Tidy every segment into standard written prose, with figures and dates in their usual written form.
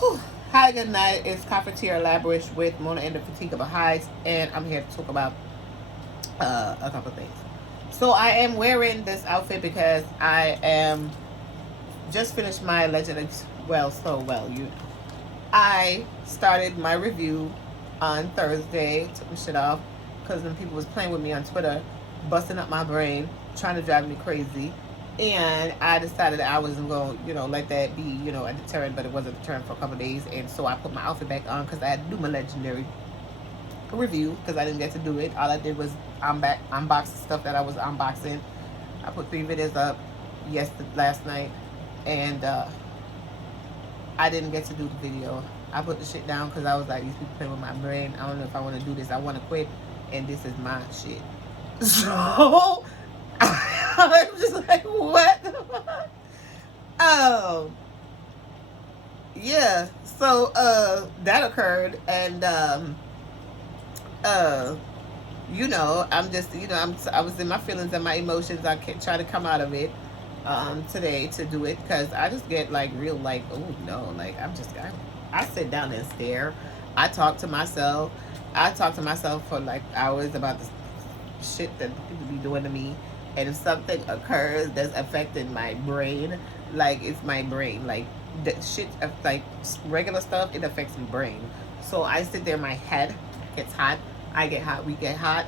Whew. Hi, good night. It's Cafeteria Laborish with Mona and the Fatigue of a Highs, and I'm here to talk about a couple things. So I am wearing this outfit because I am just finished my Legend of you. I started my review on Thursday. Took my shit off because then people was playing with me on Twitter, busting up my brain, trying to drive me crazy. And I decided that I wasn't going to, let that be, a deterrent, but it was a deterrent for a couple of days. And so I put my outfit back on because I had to do my legendary review because I didn't get to do it. All I did was unbox the stuff that I was unboxing. I put 3 videos up last night, and I didn't get to do the video. I put the shit down because I was like, these people playing with my brain. I don't know if I want to do this. I want to quit, and this is my shit. So I'm just like, what the fuck? Oh, yeah. So that occurred, and I'm just, I was in my feelings and my emotions. I can't try to come out of it today to do it because I just get like real, like, oh no, like I sit down and stare. I talk to myself. I talk to myself for like hours about the shit that people be doing to me. And if something occurs that's affecting my brain, like it's my brain, like the shit, like regular stuff, it affects my brain. So I sit there, my head gets hot, I get hot, we get hot,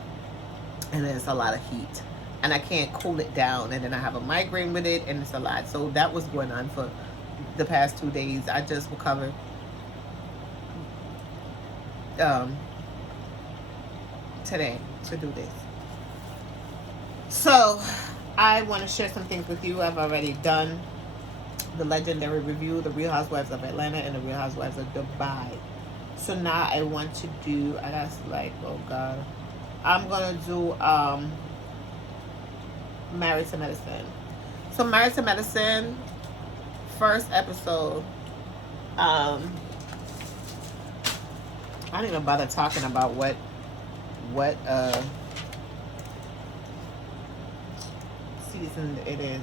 and then it's a lot of heat, and I can't cool it down, and then I have a migraine with it, and it's a lot. So that was going on for the past 2 days. I just recovered today to do this. So I want to share some things with you. I've already done the legendary review, the Real Housewives of Atlanta and the Real Housewives of Dubai. So now I want to do, I got like, oh God, I'm going to do Married to Medicine. So Married to Medicine, first episode, I didn't even bother talking about what season it is.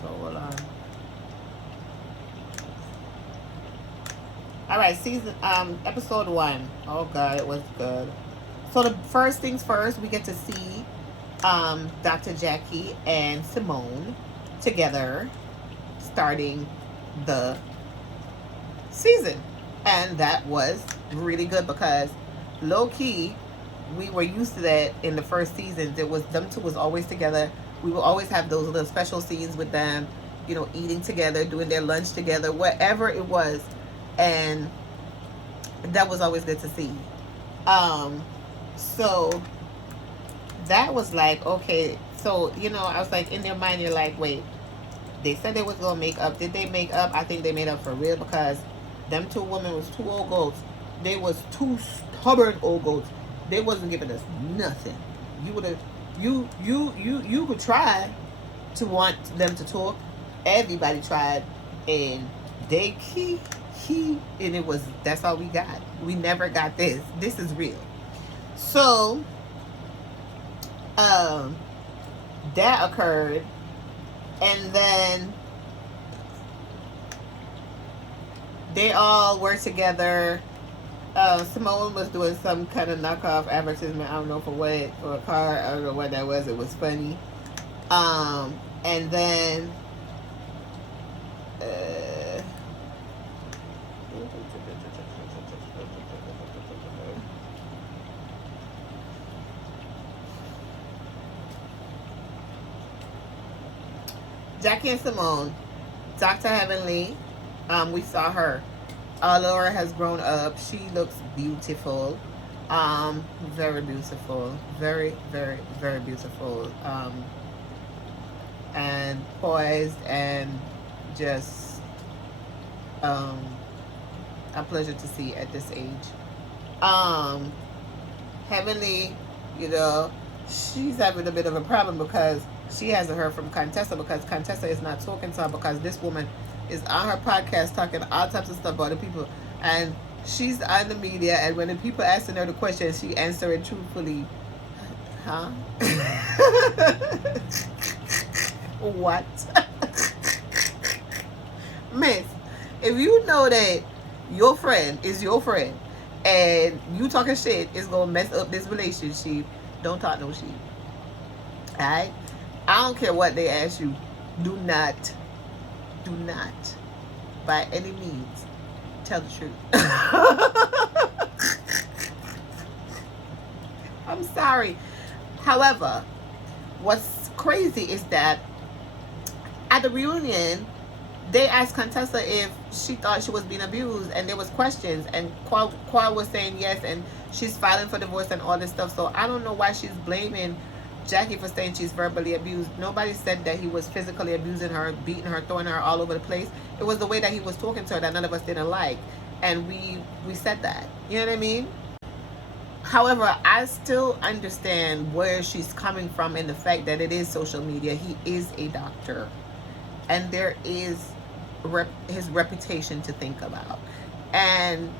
So hold on. All right, episode 1. Oh God, it was good. So the first things first, we get to see Dr. Jackie and Simone together starting the season. And that was really good because low key, we were used to that in the first seasons. It was them two was always together. We will always have those little special scenes with them, eating together, doing their lunch together, whatever it was. And that was always good to see. So that was like, okay, so I was like, in their mind, you're like, wait, they said they was gonna make up. Did they make up? I think they made up for real because them two women was 2 old goats. They was 2 stubborn old goats. They wasn't giving us nothing. You would have, you could try to want them to talk. Everybody tried, and they and it was, that's all we got. We never got this. This is real. So, that occurred, and then they all were together. Simone was doing some kind of knockoff advertisement. I don't know for what, for a car. I don't know what that was. It was funny. And then Jackie and Simone, Dr. Heavenly, we saw her. Laura has grown up. She looks beautiful. Very beautiful. Very, very, very beautiful. And poised and just a pleasure to see at this age. Heavenly, she's having a bit of a problem because she hasn't heard from Contessa because Contessa is not talking to her because this woman is on her podcast talking all types of stuff about the people, and she's on the media, and when the people asking her the question, she answer it truthfully. Huh? What? Miss, If you know that your friend is your friend and you talking shit is gonna mess up this relationship, don't talk no shit. Alright? I don't care what they ask you. Do not, by any means, tell the truth. I'm sorry. However, what's crazy is that at the reunion, they asked Contessa if she thought she was being abused, and there was questions, and Quad was saying yes, and she's filing for divorce and all this stuff. So I don't know why she's blaming Jackie for saying she's verbally abused. Nobody said that he was physically abusing her, beating her, throwing her all over the place. It was the way that he was talking to her that none of us didn't like, and we said that. You know what I mean? However, I still understand where she's coming from in the fact that it is social media. He is a doctor, and there is his reputation to think about, and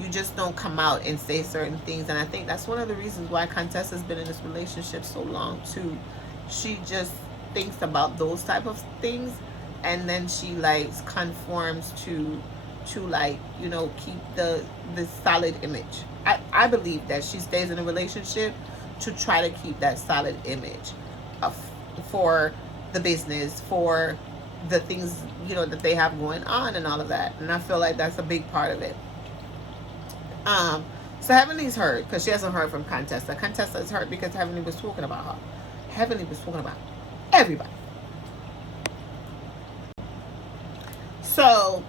you just don't come out and say certain things. And I think that's one of the reasons why Contessa's been in this relationship so long too. She just thinks about those type of things, and then she like conforms to like, you know, keep the solid image. I believe that she stays in a relationship to try to keep that solid image for the business, for the things, you know, that they have going on and all of that. And I feel like that's a big part of it. So Heavenly's hurt because she hasn't heard from Contessa. Contessa is hurt because Heavenly was talking about her. Heavenly was talking about everybody. So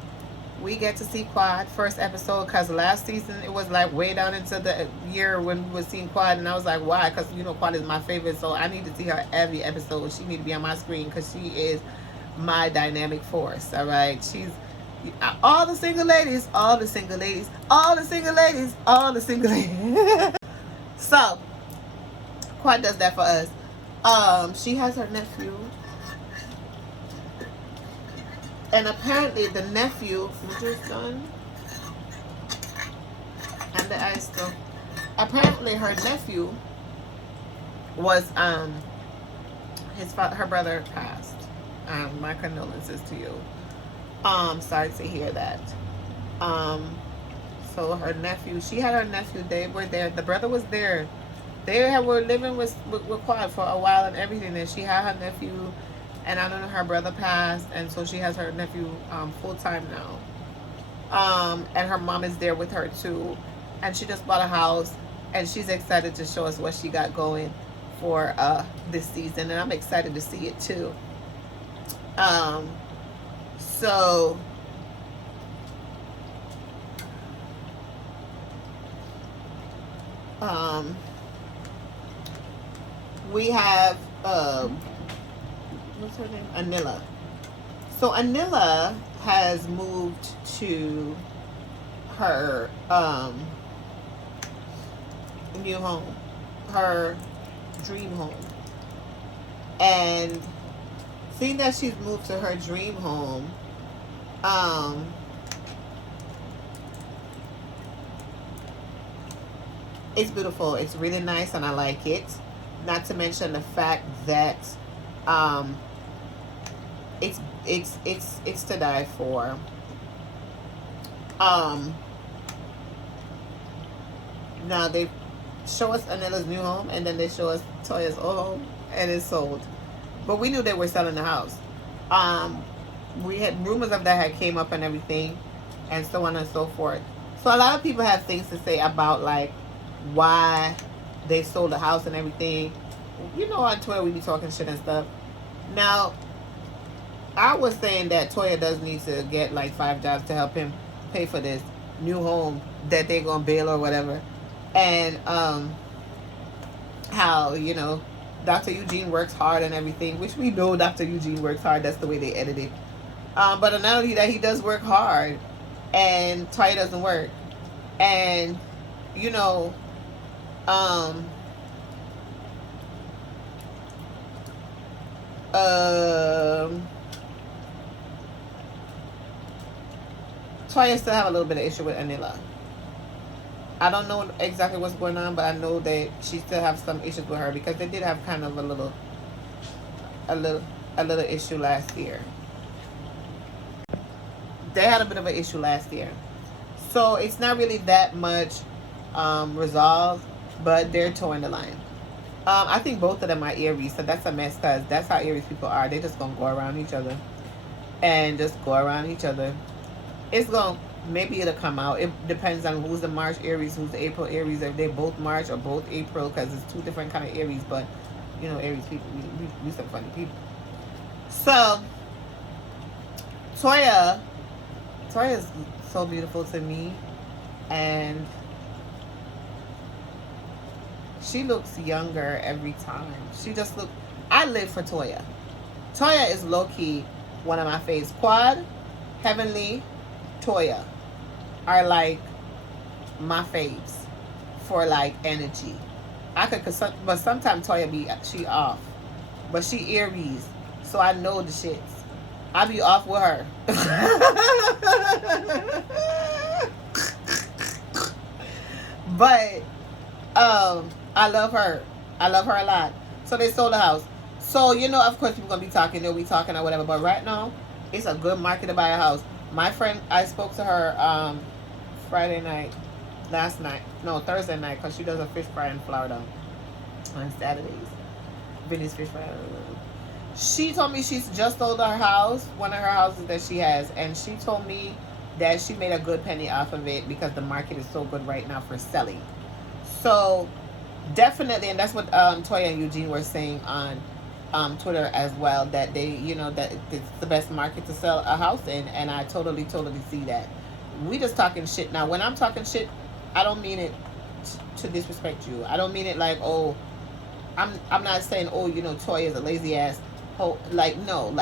we get to see Quad first episode, because last season it was like way down into the year when we were seeing Quad, and I was like, why? Because, you know, Quad is my favorite, so I need to see her every episode. She need to be on my screen because she is my dynamic force. All right, she's all the single ladies, all the single ladies, all the single ladies, all the single ladies. So Quad does that for us. She has her nephew, and apparently the nephew was just done, and the ice still. Apparently her nephew was her brother passed. My condolences to you. Sorry to hear that. So her nephew, she had her nephew. They were there. The brother was there. They were living with Quad for a while and everything. And she had her nephew. And I don't know, her brother passed, and so she has her nephew full time now. And her mom is there with her too, and she just bought a house, and she's excited to show us what she got going for this season, and I'm excited to see it too. So we have what's her name? Anila. So Anila has moved to her new home, her dream home. And seeing that she's moved to her dream home, it's beautiful. It's really nice, and I like it. Not to mention the fact that it's to die for. Now they show us Anila's new home, and then they show us Toya's old home, and it's sold. But we knew they were selling the house. We had rumors of that had came up and everything, and so on and so forth. So a lot of people have things to say about like why they sold the house and everything. You know, on Twitter we be talking shit and stuff. Now, I was saying that Toya does need to get like 5 jobs to help him pay for this new home that they're gonna build or whatever. And how, you know, Dr. Eugene works hard and everything, which we know Dr. Eugene works hard. That's the way they edit it. But not only that, he does work hard, and Toya doesn't work. And, you know, Toya still have a little bit of issue with Anila. I don't know exactly what's going on, but I know that she still have some issues with her, because they did have kind of a little issue last year. they had a bit of an issue last year. So it's not really that much resolved, but they're towing the line. I think both of them are Aries, so that's a mess because that's how Aries people are. They just gonna go around each other and just go around each other. It's gonna, maybe it'll come out. It depends on who's the March Aries, who's the April Aries. If they both March or both April, because it's two different kind of Aries. But you know, Aries people, we some funny people. So Toya is so beautiful to me, and she looks younger every time. She just look. I live for Toya. Toya is low key one of my faves. Quad, Heavenly, Toya are like my faves for like energy. I could, but sometimes Toya she off, but she Aries, so I know the shits. I be off with her. But I love her. I love her a lot. So they sold the house. So, you know, of course people gonna be talking, they'll be talking or whatever, but right now it's a good market to buy a house. My friend, I spoke to her Thursday night, because she does a fish fry in Florida on Saturdays. Vinny's fish fry. She told me she's just sold her house, one of her houses that she has, and she told me that she made a good penny off of it because the market is so good right now for selling. So definitely, and that's what Toya and Eugene were saying on Twitter as well, that they, you know, that it's the best market to sell a house in, and I totally see that. We just talking shit. Now when I'm talking shit, I don't mean it to disrespect you. I don't mean it like, oh, I'm not saying, oh, you know, Toya is a lazy ass. Like no.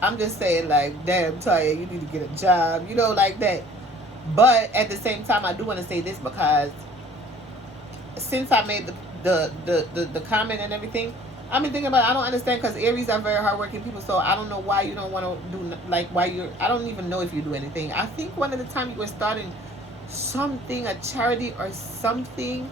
I'm just saying, like, damn, Toya, you need to get a job, you know, like that. But at the same time, I do want to say this, because since I made the comment and everything, I've been thinking about it. I don't understand, because Aries are very hardworking people, so I don't know why you don't want to do, like, I don't even know if you do anything. I think one of the time you were starting something, a charity or something,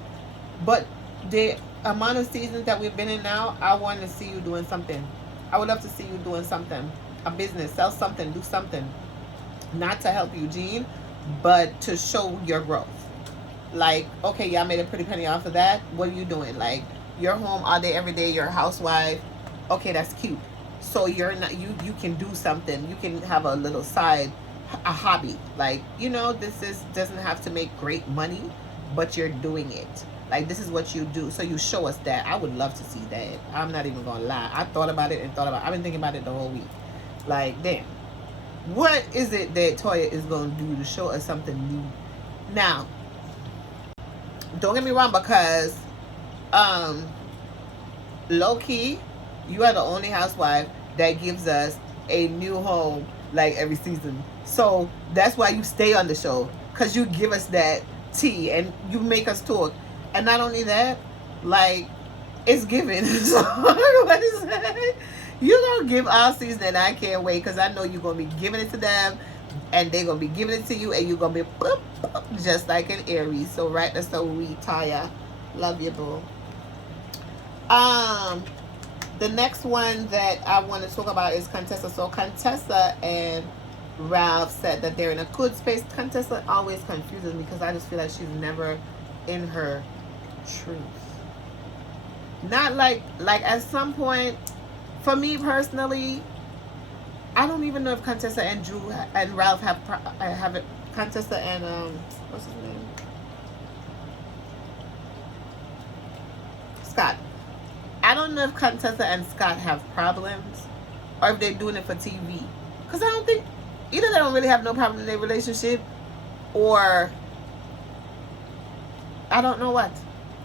but the amount of seasons that we've been in now, I want to see you doing something. I would love to see you doing something, a business, sell something, do something, not to help Eugene, but to show your growth. Like, okay, y'all made a pretty penny off of that. What are you doing? Like, you're home all day, every day. You're a housewife. Okay, that's cute. So you're not, you can do something. You can have a little side, a hobby. Like, you know, doesn't have to make great money, but you're doing it. Like, this is what you do. So you show us that. I would love to see that. I'm not even going to lie. I thought about it. I've been thinking about it the whole week. Like, damn. What is it that Toya is going to do to show us something new? Now, don't get me wrong, because low-key, you are the only housewife that gives us a new home, like, every season. So that's why you stay on the show, because you give us that tea and you make us talk. And not only that, like, it's given. So what is that? You're going to give all season, and I can't wait, because I know you're going to be giving it to them, and they're going to be giving it to you, and you're going to be boop, boop, just like an Aries. So right, that's so we, Taya. Love you, boo. The next one that I want to talk about is Contessa. So Contessa and Ralph said that they're in a good space. Contessa always confuses me, because I just feel like she's never in her truth. Not like at some point, for me personally, I don't even know if Contessa and Drew and Ralph have it. Contessa and what's his name? Scott. I don't know if Contessa and Scott have problems, or if they're doing it for TV. Because I don't think either they don't really have no problem in their relationship, or I don't know what.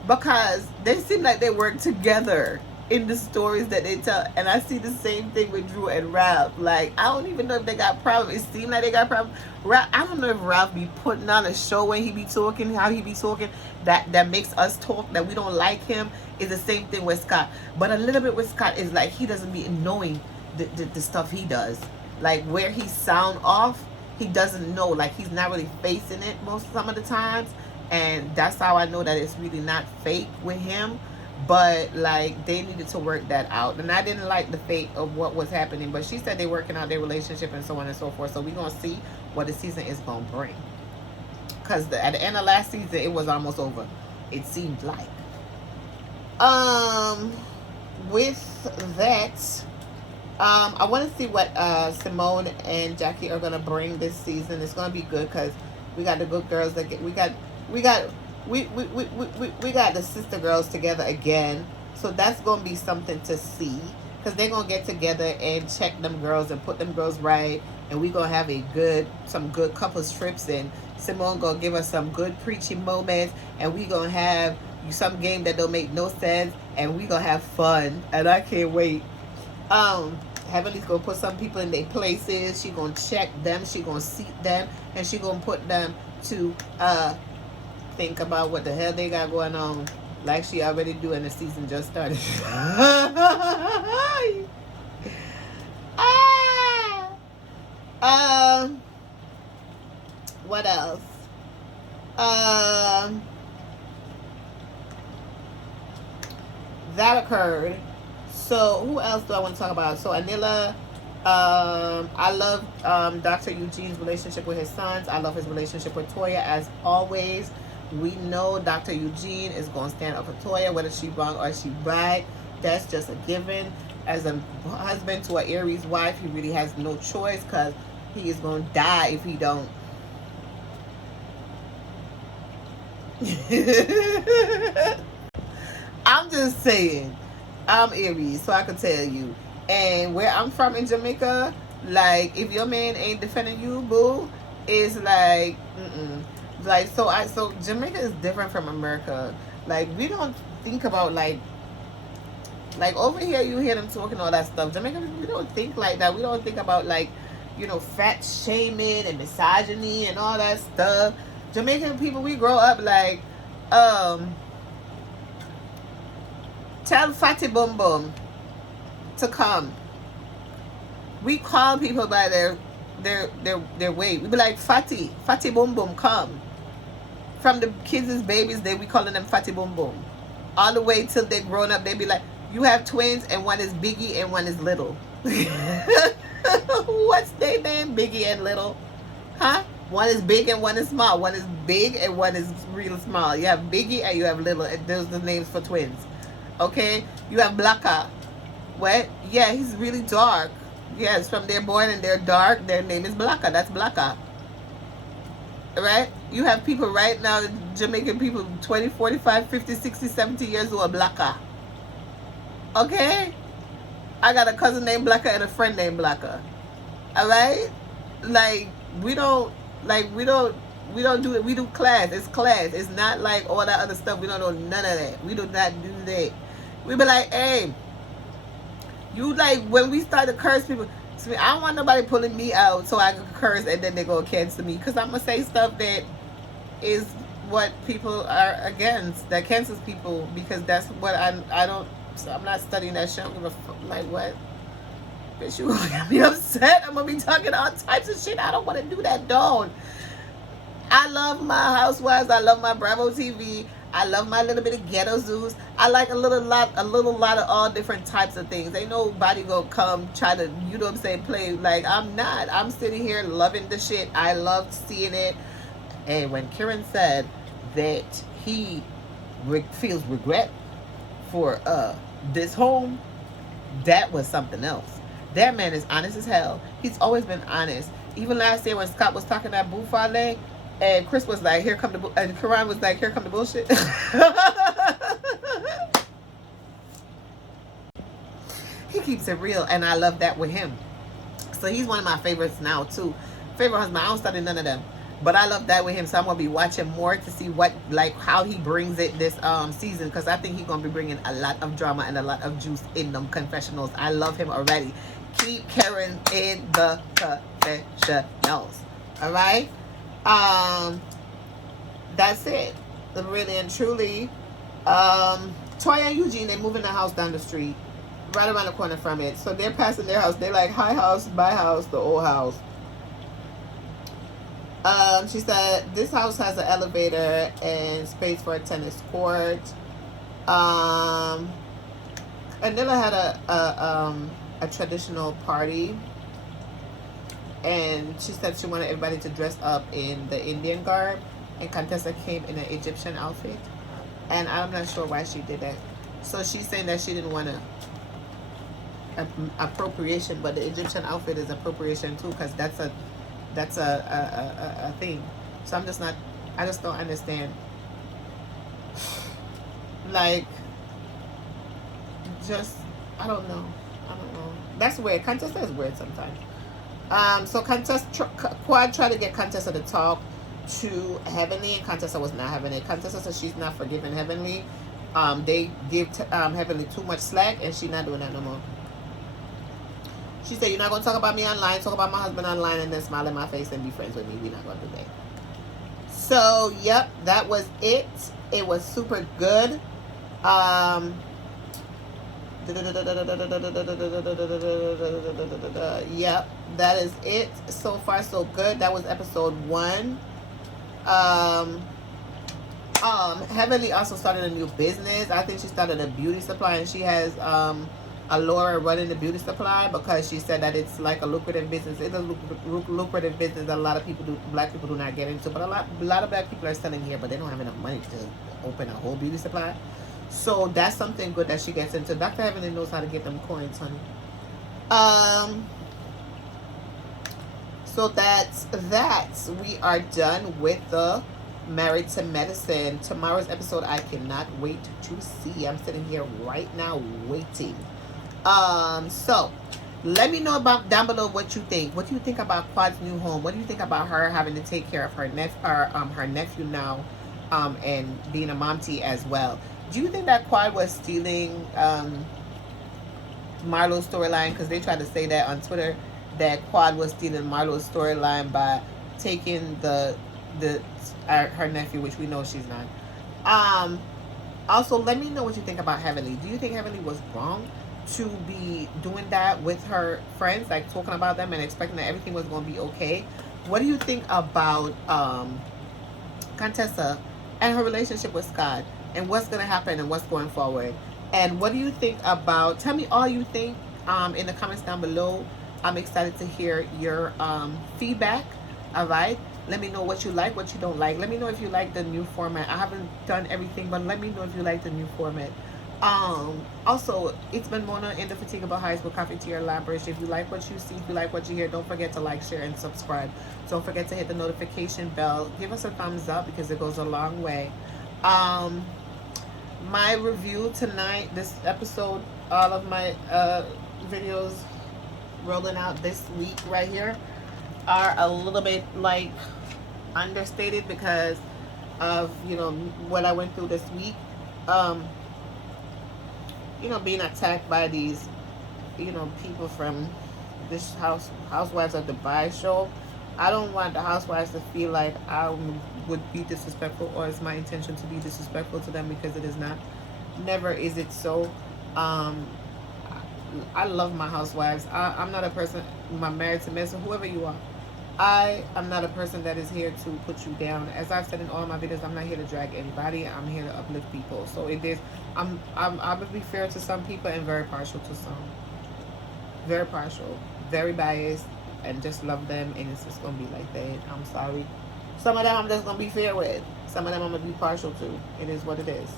Because they seem like they work together in the stories that they tell. And I see the same thing with Drew and Ralph. Like, I don't even know if they got problems. It seems like they got problems. I don't know if Ralph be putting on a show when he be talking, how he be talking, that makes us talk, that we don't like him. Is the same thing with Scott. But a little bit with Scott is like he doesn't be knowing the stuff he does. Like, where he sound off, he doesn't know. Like, he's not really facing it some of the times. And that's how I know that it's really not fake with him. but like they needed to work that out, and I didn't like the fate of what was happening, but she said they're working out their relationship and so on and so forth. So we're gonna see what the season is gonna bring, because at the end of last season it was almost over, it seemed like. With that, I want to see what Simone and Jackie are gonna bring this season. It's gonna be good because we got the good girls that we got the sister girls together again. So that's gonna be something to see, because they're gonna get together and check them girls and put them girls right, and we gonna have some good couples trips, and Simone gonna give us some good preaching moments, and we gonna have some game that don't make no sense, and we gonna have fun, and I can't wait. Heavenly's gonna put some people in their places. She gonna check them, she gonna seat them, and she gonna put them to think about what the hell they got going on, like she already do, and the season just started. What else? That occurred. So who else do I want to talk about? So Anila, I love Dr. Eugene's relationship with his sons. I love his relationship with Toya, as always. We know Dr. Eugene is going to stand up for Toya, whether she wrong or she right. That's just a given. As a husband to an Aries wife, he really has no choice, because he is going to die if he don't. I'm just saying, I'm Aries, so I can tell you. And where I'm from in Jamaica, like, if your man ain't defending you, boo, is like, like, so Jamaica is different from America. Like, we don't think about like over here you hear them talking all that stuff. Jamaica, we don't think like that. We don't think about like, you know, fat shaming and misogyny and all that stuff. Jamaican people, we grow up like, tell Fatty Boom Boom to come. We call people by their weight. We be like, Fatty Boom Boom, come. From the kids as babies, we calling them Fatty Boom Boom. All the way till they're grown up, they be like, you have twins and one is Biggie and one is Little. What's their name? Biggie and Little? Huh? One is big and one is small. One is big and one is real small. You have Biggie and you have Little. And those are the names for twins. Okay? You have Blacka. What? Yeah, he's really dark. Yes, from they're born and they're dark. Their name is Blacka. That's Blacka. Right? You have people right now, Jamaican people, 20, 45, 50, 60, 70 years old, Blacka. Okay? I got a cousin named Blacka and a friend named Blacka. Alright? Like, we don't do it. We do class. It's class. It's not like all that other stuff. We don't know none of that. We do not do that. We be like, hey, you like, when we start to curse people, I don't want nobody pulling me out so I can curse and then they go cancel me, because I'm going to say stuff that is what people are against, that cancels people, because that's what I don't, so I'm not studying that shit. I'm going to, like, what? Bitch, you gonna get me upset. I'm gonna be talking all types of shit. I don't want to do that. Don't. I love my housewives. I love my Bravo TV. I love my little bit of ghetto zoos. I like a little lot of all different types of things. Ain't nobody gonna come try to, you know what I'm saying, play like I'm not. I'm sitting here loving the shit. I loved seeing it. And when Kieran said that he feels regret for this home, that was something else. That man is honest as hell. He's always been honest. Even last year when Scott was talking that buffale, and Chris was like, here come the and Karan was like, here come the bullshit. He keeps it real, and I love that with him. So he's one of my favorites now too. Favorite husband, I don't study none of them, but I love that with him. So I'm gonna be watching more to see what, like, how he brings it this season, because I think he's gonna be bringing a lot of drama and a lot of juice in them confessionals. I love him already. Keep Karen in the confessionals. All right. That's it. Really and truly. Toya and Eugene, they moving the house down the street, right around the corner from it. So they're passing their house. They're like, hi house, bye house, the old house. She said this house has an elevator and space for a tennis court. Anila had a traditional party, and she said she wanted everybody to dress up in the Indian garb, and Contessa came in an Egyptian outfit, and I'm not sure why she did that. So she's saying that she didn't want to appropriation, but the Egyptian outfit is appropriation too, because that's a thing. So I'm just not. I just don't understand. Like, just I don't know. I don't know. That's weird. Contessa is weird sometimes. So Quad tried to get Contessa to talk to Heavenly, and Contessa was not having it. Contessa said she's not forgiving Heavenly. They give Heavenly too much slack, and she's not doing that no more. She said, "You're not gonna talk about me online, talk about my husband online, and then smile in my face and be friends with me. We're not gonna do that." So, yep, that was it. It was super good. Yep, that is it. So far, so good. That was episode 1. Heavenly also started a new business. I think she started a beauty supply, and she has Laura running the beauty supply because she said that it's like a lucrative business. It's a lucrative business that a lot of people do, black people do not get into. But a lot of black people are selling here, but they don't have enough money to open a whole beauty supply. So that's something good that she gets into. Dr. Heavenly knows how to get them coins, honey. So that's that. We are done with the Married to Medicine. Tomorrow's episode I cannot wait to see. I'm sitting here right now waiting. So let me know about down below what you think. What do you think about Quad's new home? What do you think about her having to take care of her nephew now, and being a momty as well? Do you think that Quad was stealing Marlo's storyline? Because they tried to say that on Twitter, that Quad was stealing Marlo's storyline by taking her nephew, which we know she's not. Also, let me know what you think about Heavenly. Do you think Heavenly was wrong to be doing that with her friends, like talking about them and expecting that everything was going to be okay? What do you think about Contessa and her relationship with Scott, and what's going to happen and what's going forward? And what do you think about, tell me all you think in the comments down below. I'm excited to hear your feedback. All right, let me know what you like, what you don't like. Let me know if you like the new format. I haven't done everything, but let me know if you like the new format. Also, it's been Mona in the Fatigable Heights with Cafeteria Labrish. If you like what you see, if you like what you hear, don't forget to like, share, and subscribe. Don't forget to hit the notification bell. Give us a thumbs up because it goes a long way. My review tonight, this episode, all of my videos rolling out this week right here are a little bit like understated because of, you know, what I went through this week. You know, being attacked by these, you know, people from this Housewives of Dubai show. I don't want the housewives to feel like I would be disrespectful, or it's my intention to be disrespectful to them, because it is not. Never is it so. I love my housewives. I'm not a person, my Married to Medicine, whoever you are. I am not a person that is here to put you down. As I've said in all my videos, I'm not here to drag anybody. I'm here to uplift people. So it is, I would be fair to some people and very partial to some. Very partial, very biased, and just love them, and it's just gonna be like that. I'm sorry. Some of them I'm just gonna be fair with. Some of them I'm gonna be partial to. It is what it is.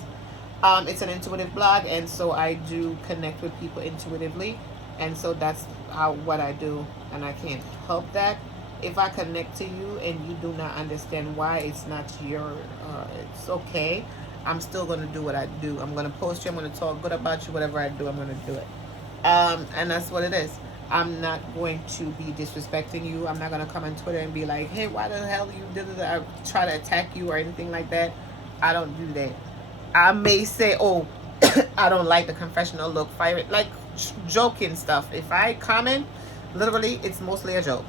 It's an intuitive blog, and so I do connect with people intuitively, and so that's what I do, and I can't help that. If I connect to you and you do not understand why, it's not your, it's okay. I'm still going to do what I do. I'm going to post you. I'm going to talk good about you. Whatever I do, I'm going to do it. And that's what it is. I'm not going to be disrespecting you. I'm not going to come on Twitter and be like, hey, why the hell you did it? I try to attack you or anything like that. I don't do that. I may say, oh, I don't like the confessional look, fire it, like joking stuff. If I comment, literally, it's mostly a joke.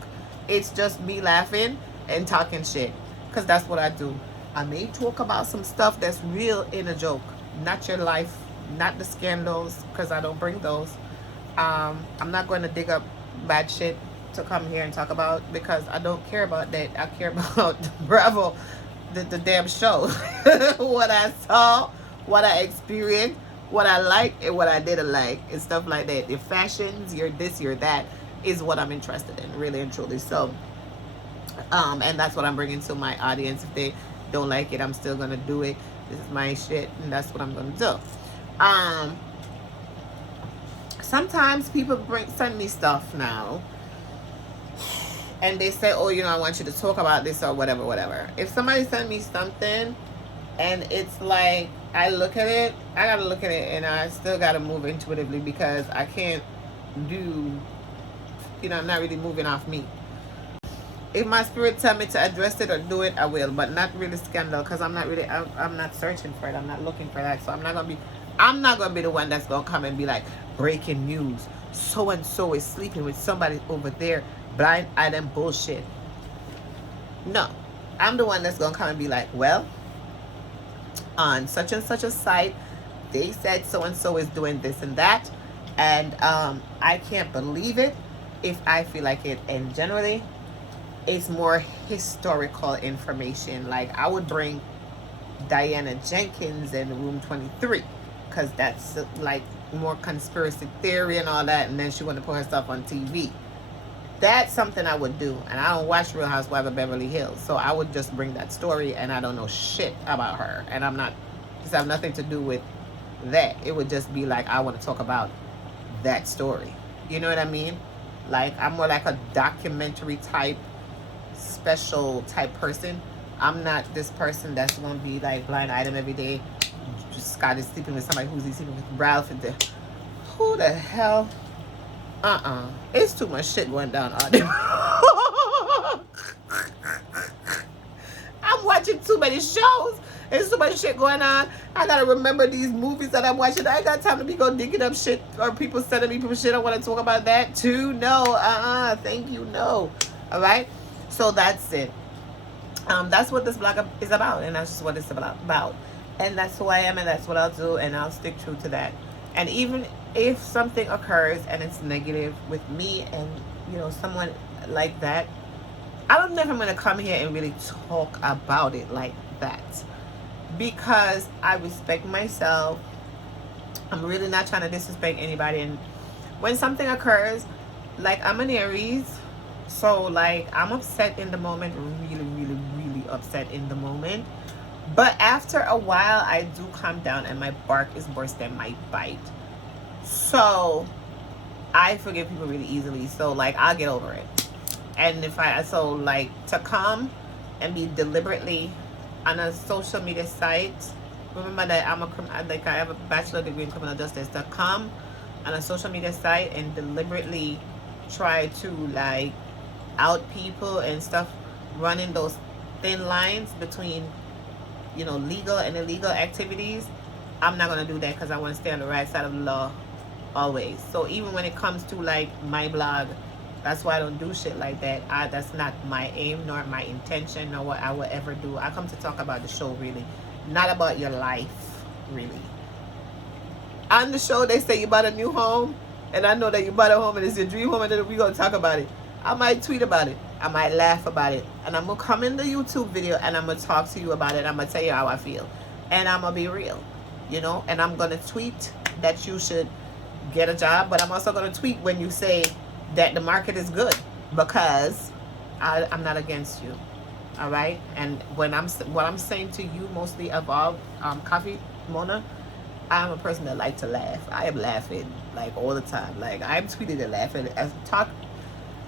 It's just me laughing and talking shit, because that's what I do. I may talk about some stuff that's real in a joke, not your life, not the scandals, because I don't bring those. I'm not going to dig up bad shit to come here and talk about, because I don't care about that. I care about Bravo, the damn show. What I saw what I experienced, what I like and what I didn't like, and stuff like that. Your fashions, your this, your that, is what I'm interested in, really and truly. So, and that's what I'm bringing to my audience. If they don't like it, I'm still gonna do it. This is my shit, and that's what I'm gonna do. Sometimes people send me stuff now, and they say, oh, I want you to talk about this or whatever, whatever. If somebody send me something and it's like, I look at it, I gotta look at it, and I still gotta move intuitively, because I can't do, I'm not really moving off me. If my spirit tell me to address it or do it, I will, but not really scandal, because I'm not searching for it. I'm not looking for that. So I'm not gonna be the one that's gonna come and be like, breaking news, so and so is sleeping with somebody over there, blind item bullshit. No, I'm the one that's gonna come and be like, well, on such and such a site, they said so and so is doing this and that, and I can't believe it if I feel like it. And generally, it's more historical information. Like, I would bring Diana Jenkins in Room 23, because that's like more conspiracy theory and all that, and then she wanted to put herself on TV. That's something I would do, and I don't watch Real Housewives of Beverly Hills, so I would just bring that story, and I don't know shit about her, and this have nothing to do with that. It would just be like, I want to talk about that story. You know what I mean? Like, I'm more like a documentary type, special type person. I'm not this person that's going to be like blind item every day. Scott is sleeping with somebody, who's he sleeping with? Ralph and who the hell? It's too much shit going down out there. I'm watching too many shows. There's too much shit going on. I gotta remember these movies that I'm watching. I ain't got time to be go digging up shit, or people sending me people shit. I want to talk about that too. No, thank you, no. All right. So that's it. That's what this blog is about, and that's just what it's about. And that's who I am, and that's what I'll do, and I'll stick true to that. And even if something occurs and it's negative with me and someone like that, I don't know if I'm going to come here and really talk about it like that, because I respect myself. I'm really not trying to disrespect anybody. And when something occurs, like, I'm an Aries, so like, I'm upset in the moment, really, really, really upset in the moment. But after a while, I do calm down, and my bark is worse than my bite. So I forgive people really easily. So like, I'll get over it. And to come and be deliberately on a social media site, remember that I have a bachelor degree in criminal justice. To come on a social media site and deliberately try to like out people and stuff, running those thin lines between legal and illegal activities, I'm not going to do that, because I want to stay on the right side of the law always. So even when it comes to like my blog, that's why I don't do shit like that. That's not my aim, nor my intention, nor what I will ever do. I come to talk about the show, really, not about your life, really. On the show, they say you bought a new home, and I know that you bought a home and it's your dream home, and then we're going to talk about it. I might tweet about it. I might laugh about it. And I'm going to come in the YouTube video, and I'm going to talk to you about it. I'm going to tell you how I feel. And I'm going to be real, And I'm going to tweet that you should get a job. But I'm also going to tweet when you say that the market is good, because I'm not against you. All right? And what I'm saying to you, mostly of all, Coffee Mona, I'm a person that like to laugh. I am laughing like all the time. Like, I'm tweeting and laughing.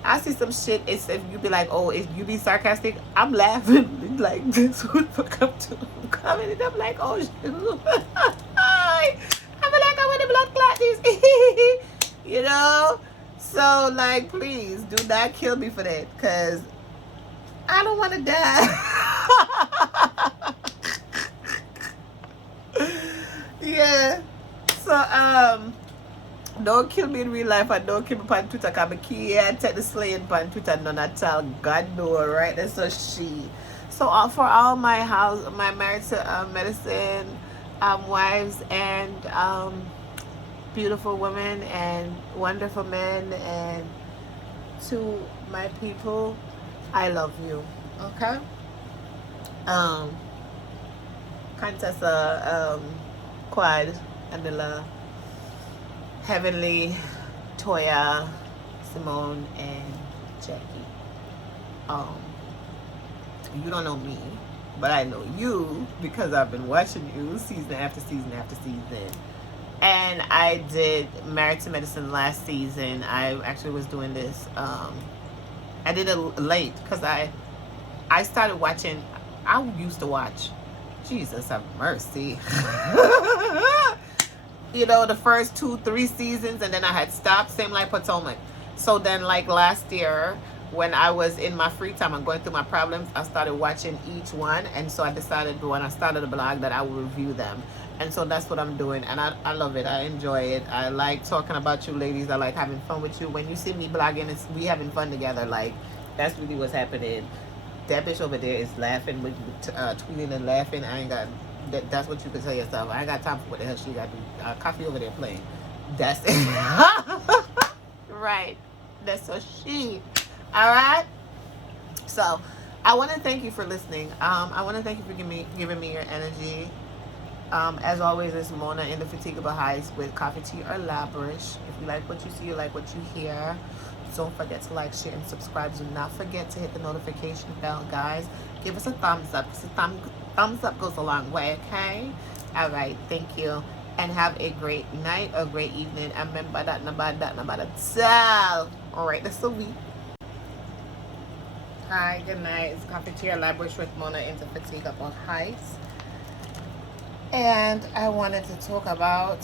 I see some shit, it's if you be like, oh, if you be sarcastic, I'm laughing like this would come to coming, and I'm like, oh shit. I'm like, I want to blood clot this. So like, please do not kill me for that, because I don't want to die. Yeah. So don't kill me in real life, and don't kill me on Twitter, because I can't take the slaying on Twitter none at all. God no, right? That's so she. So for all my married to medicine wives, and beautiful women and wonderful men, and to my people, I love you. Okay? Contessa, Quad, Adela, Heavenly, Toya, Simone, and Jackie. Um, you don't know me, but I know you because I've been watching you season after season after season. And I did Married to Medicine last season. I actually was doing this. I did it late because I started watching. I used to watch. Jesus have mercy. You know, the first 2-3 seasons, and then I had stopped. Same like Potomac. So then, like last year, when I was in my free time and going through my problems, I started watching each one. And so I decided when I started the blog that I would review them. And so that's what I'm doing. And I love it. I enjoy it. I like talking about you ladies. I like having fun with you. When you see me blogging, we having fun together. Like, that's really what's happening. That bitch over there is laughing, tweeting and laughing. I ain't got... That's what you can tell yourself. I ain't got time for what the hell she got to do. Coffee over there playing. That's it. Right. That's so she... Alright, so I want to thank you for listening. I want to thank you for giving me your energy. As always, it's Mona in the Fatigable Heights with Coffee, Tea, or Labrish. If you like what you see, you like what you hear, don't forget to like, share, and subscribe. Do not forget to hit the notification bell, guys. Give us a thumbs up. Thumbs up goes a long way, okay? Alright, thank you. And have a great night or great evening. And remember that alright, that's the week. Hi, good night. It's Coffee, Tea, or Labrish with Mona in the Fatigable Heights. And I wanted to talk about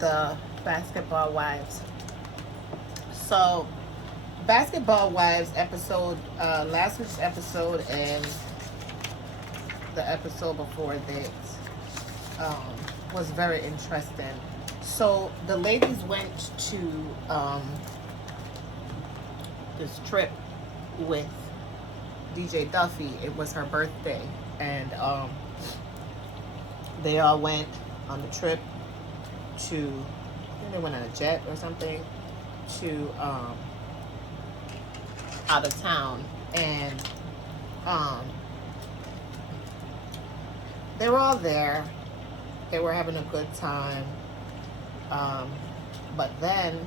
the Basketball Wives. So, Basketball Wives episode, last week's episode and the episode before this was very interesting. So, the ladies went to this trip with DJ Duffy. It was her birthday, and they all went on the trip to, I think they went on a jet or something, to out of town, and they were all there. They were having a good time, but then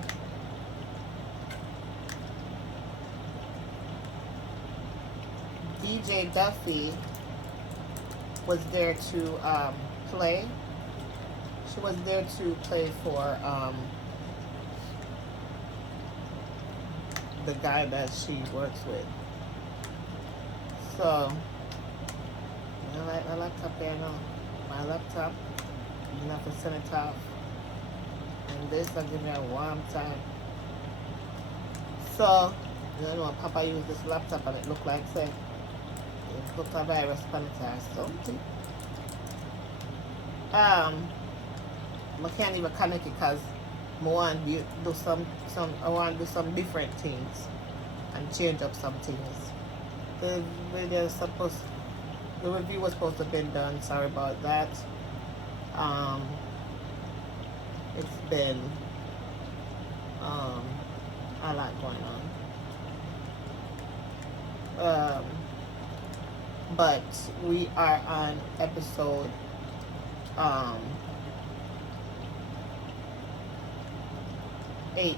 DJ Duffy was there to play. She was there to play for the guy that she works with. So, my laptop there now. My laptop, you have to send it off. And this will give me a warm time. So, you know, Papa used this laptop and it looked like, say, it looked like a virus on it or something. I can't even connect it because I want to do some different things and change up some things. The review was supposed to have been done. Sorry about that. It's been a lot going on. But we are on episode 8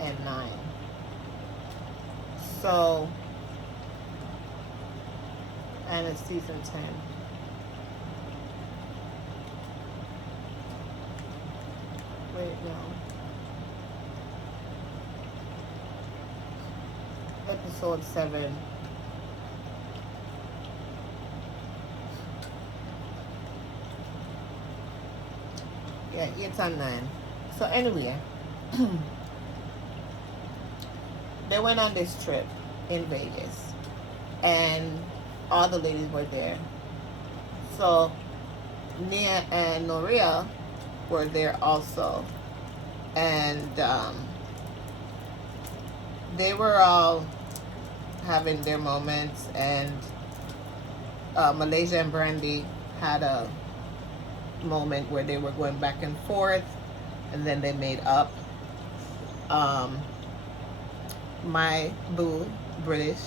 and 9. So, and it's season 10. Wait, no. Episode 7. Yeah, 8 and 9. So anyway, they went on this trip in Vegas, and all the ladies were there. So Nia and Noria were there also, and they were all having their moments, and Malaysia and Brandy had a moment where they were going back and forth, and then they made up. My boo, British,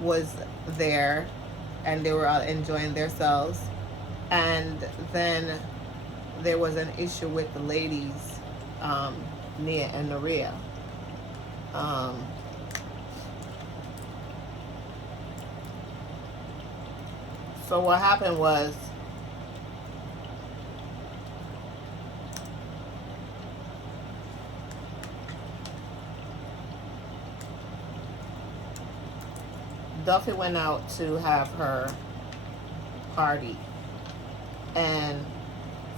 was there, and they were all enjoying themselves. And then there was an issue with the ladies, Nia and Naria. So what happened was, Duffy went out to have her party, and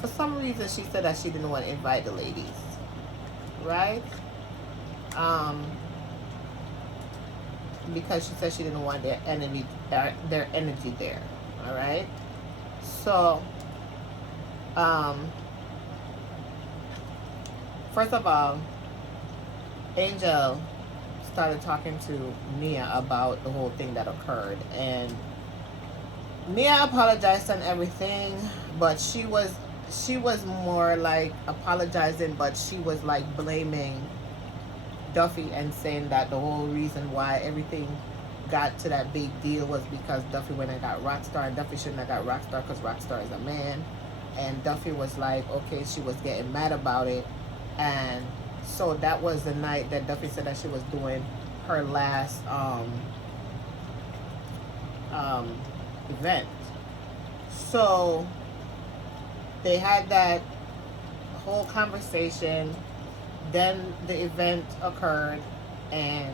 for some reason she said that she didn't want to invite the ladies, right? Because she said she didn't want their energy there. All right. So, first of all, Angel started talking to Nia about the whole thing that occurred, and Nia apologized and everything, but she was more like apologizing, but she was like blaming Duffy and saying that the whole reason why everything got to that big deal was because Duffy went and got Rockstar, and Duffy shouldn't have got Rockstar because Rockstar is a man. And Duffy was like, okay, she was getting mad about it. And so that was the night that Duffy said that she was doing her last event. So they had that whole conversation. Then the event occurred, and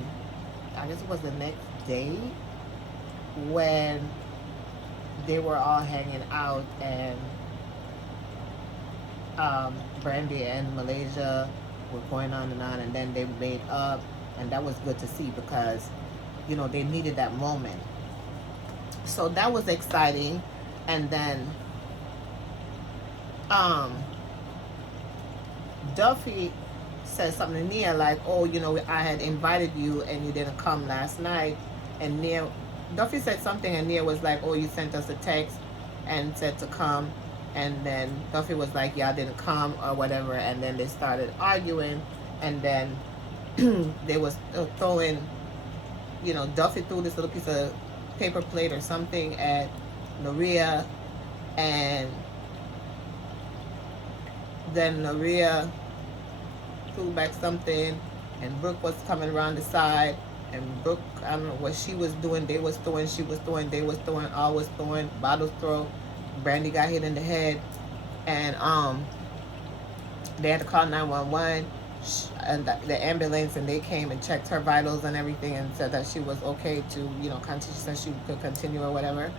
I guess it was the next day when they were all hanging out, and Brandy and Malaysia were going on, and then they made up, and that was good to see because, you know, they needed that moment. So that was exciting. And then Duffy said something to Nia like, oh, you know, I had invited you and you didn't come last night. And Duffy said something, and Nia was like, oh, you sent us a text and said to come. And then Duffy was like, yeah, I didn't come or whatever. And then they started arguing, and then they was throwing, you know, Duffy threw this little piece of paper plate or something at Naria, and then Naria threw back something, and Brooke was coming around the side, and Brooke, I don't know what she was doing, they was throwing, she was throwing, they was throwing, all was throwing, bottles throw. Brandy got hit in the head, and they had to call 911 and the ambulance, and they came and checked her vitals and everything and said that she was okay to, you know, continue, said she could continue or whatever.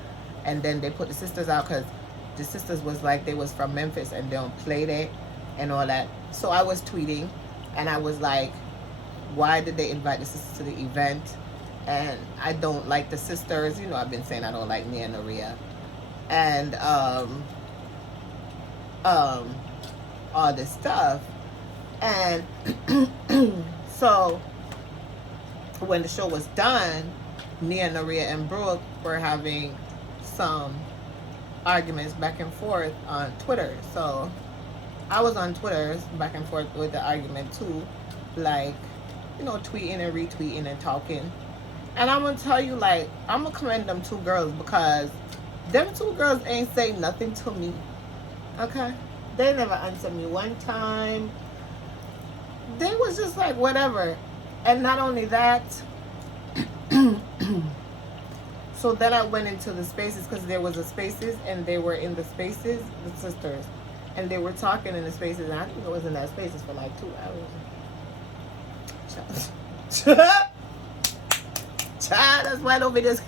And then they put the sisters out because the sisters was like, they was from Memphis and they don't play there and all that. So I was tweeting, and I was like, why did they invite the sisters to the event? And I don't like the sisters. You know, I've been saying I don't like Nia and Naria. And all this stuff. And so when the show was done, Nia, Naria, and Brooke were having some arguments back and forth on Twitter. So I was on Twitter back and forth with the argument too, like, you know, tweeting and retweeting and talking. And I'm gonna tell you, like, I'm gonna commend them two girls because them two girls ain't say nothing to me. Okay? They never answered me one time. They was just like, whatever. And not only that, so then I went into the spaces because there was a spaces, and they were in the spaces, the sisters, and they were talking in the spaces, and I think it was in that spaces for like 2 hours. Child, that's why no videos.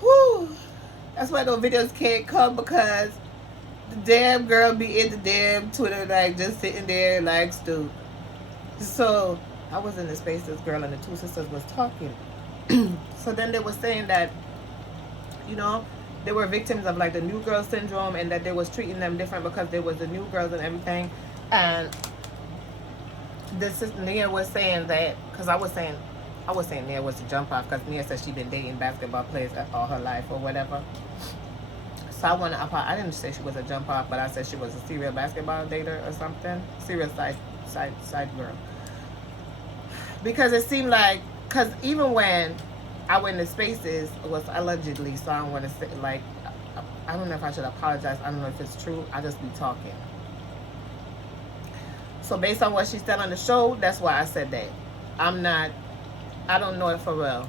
Whew. That's why no videos can't come, because the damn girl be in the damn Twitter, like, just sitting there like stupid. So I was in the space, this girl and the two sisters was talking. So then they were saying that, you know, they were victims of like the new girl syndrome, and that they was treating them different because they was the new girls and everything. And this sister Nia was saying that, because I was saying Nia was a jump off, because Nia said she'd been dating basketball players all her life or whatever. So I didn't say she was a jump off, but I said she was a serial basketball dater or something, serial side girl. Because it seemed like, because even when I went in spaces was allegedly, so I don't want to say like I don't know if I should apologize. I don't know if it's true. I just be talking. So based on what she said on the show, that's why I said that. I don't know it for real,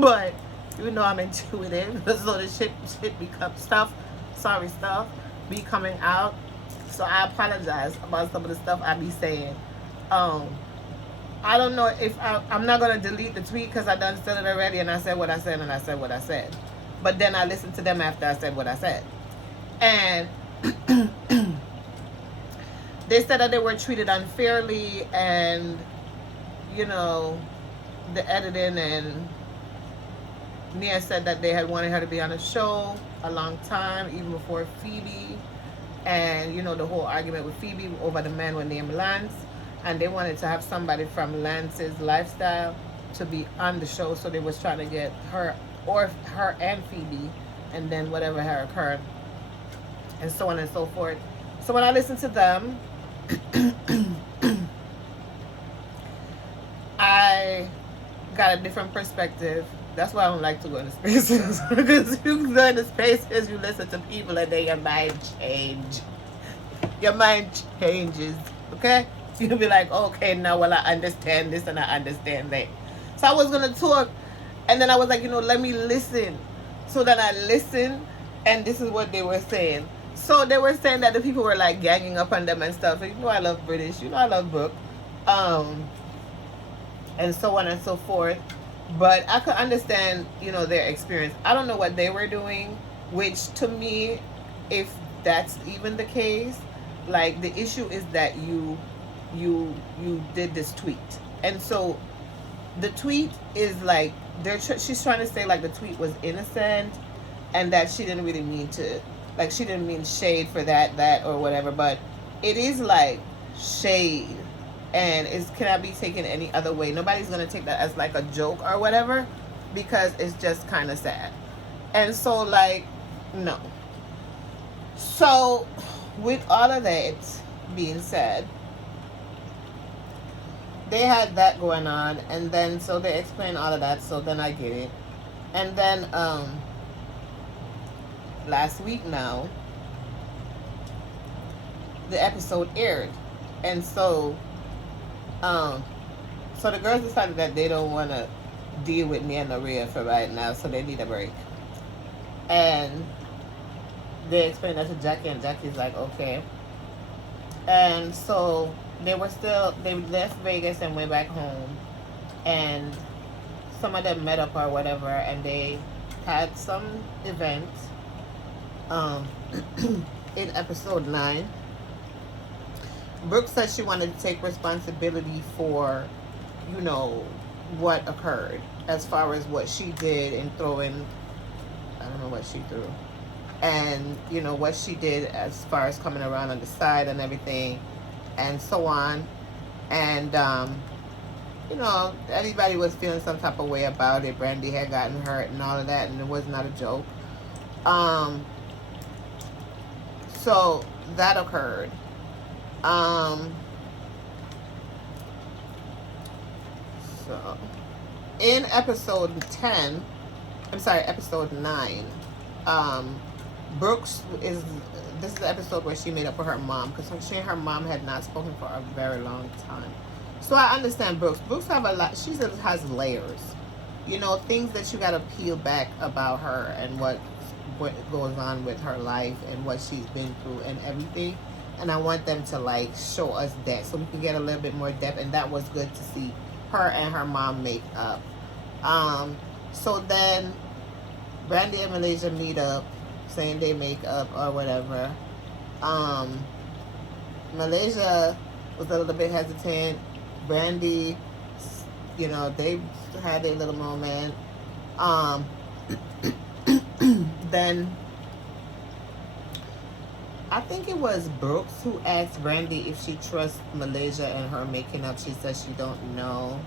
but you know I'm intuitive, so the shit become stuff be coming out. So I apologize about some of the stuff I be saying. I don't know if I'm not gonna delete the tweet because I done said it already, and I said what I said, and I said what I said. But then I listened to them after I said what I said, and they said that they were treated unfairly, and you know, the editing, and Nia said that they had wanted her to be on the show a long time, even before Phoebe, and you know the whole argument with Phoebe over the man with named Lance, and they wanted to have somebody from Lance's lifestyle to be on the show, so they was trying to get her and Phoebe, and then whatever had occurred, and so on and so forth. So when I listened to them, I got a different perspective. That's why I don't like to go into spaces. Because you go into spaces, you listen to people, and then your mind change. Your mind changes. Okay? You'll be like, okay, now well I understand this and I understand that. So I was gonna talk, and then I was like, you know, let me listen. So then I listened, and this is what they were saying. So they were saying that the people were like ganging up on them and stuff. You know I love British. You know I love Brooke. And so on and so forth. But I could understand, you know, their experience. I don't know what they were doing, which to me, if that's even the case, like the issue is that you did this tweet. And so the tweet is like she's trying to say like the tweet was innocent and that she didn't really mean to, like she didn't mean shade for that or whatever, but it is like shade, and it cannot be taken any other way. Nobody's gonna take that as like a joke or whatever, because it's just kind of sad. And so like, no. So with all of that being said, they had that going on, and then so they explained all of that, so then I get it. And then last week now the episode aired, and so the girls decided that they don't want to deal with Nia and Maria for right now, so they need a break. And they explained that to Jackie, and Jackie's like, okay. And so they left Vegas and went back home, and some of them met up or whatever, and they had some event in episode 9. Brooke said she wanted to take responsibility for, you know, what occurred as far as what she did in throwing, I don't know what she threw, and you know what she did as far as coming around on the side and everything and so on. And you know, everybody was feeling some type of way about it. Brandy had gotten hurt and all of that, and it was not a joke. So that occurred. So in episode 9, Brooks this is the episode where she made up with her mom, because she and her mom had not spoken for a very long time. So I understand Brooks have a lot, she has layers, you know, things that you got to peel back about her and what goes on with her life and what she's been through and everything. And I want them to like show us that so we can get a little bit more depth, and that was good to see her and her mom make up. So then Brandy and Malaysia meet up, saying they make up or whatever. Malaysia was a little bit hesitant. Brandy, you know, they had their little moment. Then I think it was Brooks who asked Brandy if she trusts Malaysia and her making up. She said she don't know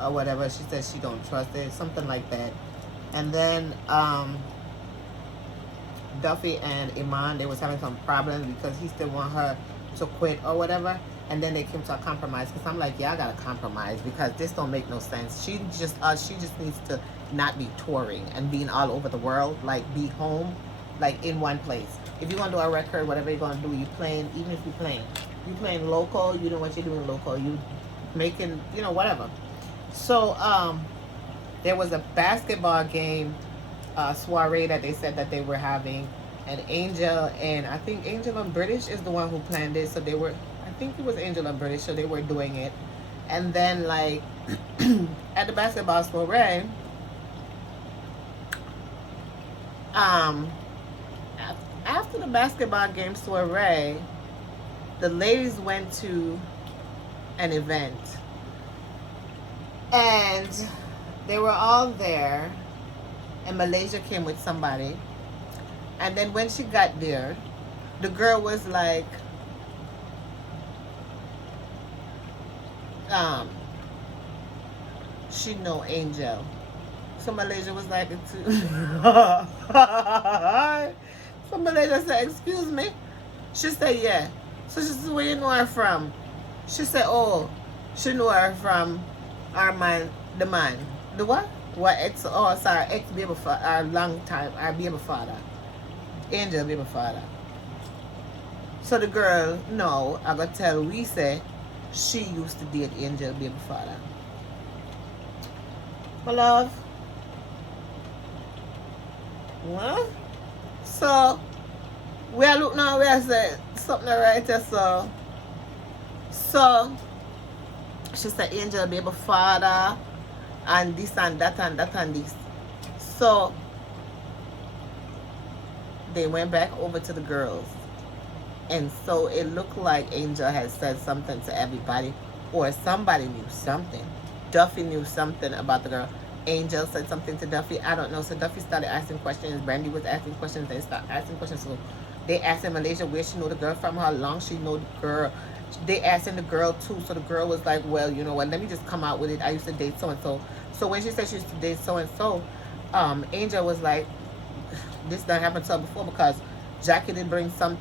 or whatever. She said she don't trust it, something like that. And then Duffy and Iman, they was having some problems because he still want her to quit or whatever. and then they came to a compromise. Because I'm like, yeah, I gotta compromise because this don't make no sense. She just needs to not be touring and being all over the world. Like, be home, like in one place. If you're gonna do a record, whatever you're gonna do, you playing. Even if you playing local, you know what you're doing local. You making, you know, whatever. So there was a basketball game soiree that they said that they were having, and Angel and I think Angel and British is the one who planned it. So they were, I think it was Angel and British, so they were doing it. And then like at the basketball soiree, after the basketball game soiree, the ladies went to an event, and they were all there, and Malaysia came with somebody. And then when she got there, the girl was like, she know Angel. So Malaysia was like, so Malaysia said, excuse me? She said, yeah. So she said, where you know her from? She said, oh, she know her from our man, the man. The what? What ex? Oh, sorry, ex baby father, our long time, our baby father, Angel baby father. So the girl, no, I got tell we say she used to date Angel baby father. My love. What? So we are looking now. We are saying something right here. So she said Angel baby father. And this and that and that and this. So they went back over to the girls. And so it looked like Angel had said something to everybody. Or somebody knew something. Duffy knew something about the girl. Angel said something to Duffy. I don't know. So Duffy started asking questions. Brandy was asking questions. They started asking questions. So they asked in Malaysia where she know the girl from, how long she know the girl. They asked the girl too. So the girl was like, well, you know what, let me just come out with it. I used to date so-and-so. So when she said she used to date so-and-so, Angel was like, this done happened to her before because Jackie did bring some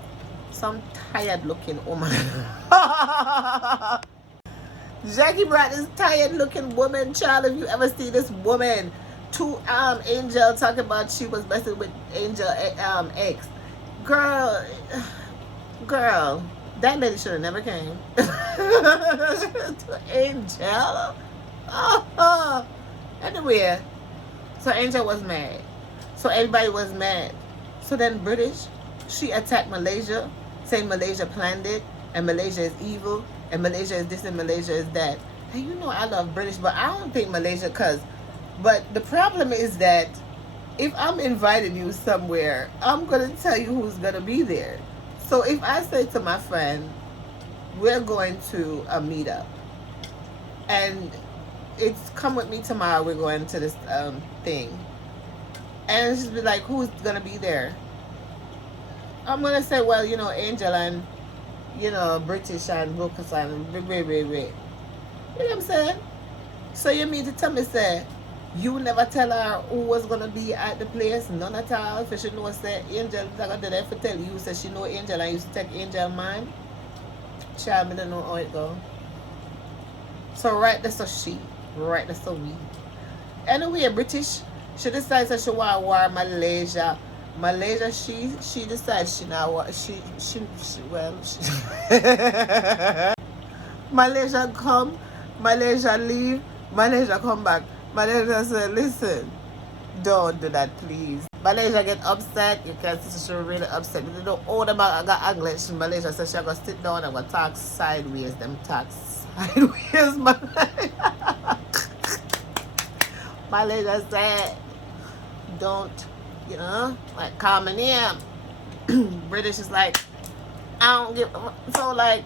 tired looking woman. Jackie brought this tired looking woman, child. If you ever see this woman to Angel talking about she was messing with Angel ex. Girl, that lady should have never came to Angel. Anyway, so Angel was mad. So everybody was mad. So then British, she attacked Malaysia, saying Malaysia planned it, and Malaysia is evil, and Malaysia is this, and Malaysia is that. And you know I love British, but I don't think Malaysia, but the problem is that if I'm inviting you somewhere, I'm going to tell you who's going to be there. So if I say to my friend, we're going to a meetup, and it's come with me tomorrow, we're going to this thing, and she's be like, who's going to be there? I'm going to say, well, you know, Angel and, you know, British and Lucas and wait. You know what I'm saying? So you mean to tell me, say, you never tell her who was going to be at the place? None at all. So she know, say, Angel, I got to ever tell you, say she know Angel and used to take Angel man. Child, I don't know how it go. So right there, so she. Right there, so we. Anyway, British, she decides that she want to war Malaysia. Malaysia, she decides she now want, Malaysia come, Malaysia leave, Malaysia come back. Malaysia said, listen, don't do that, please. Malaysia get upset. You can see she really upset. They don't hold them out. I got English. Malaysia said she going to sit down and going to talk sideways. Them talk sideways, Malaysia said, don't, you know, like, calm in here. British is like, I don't give. So, like,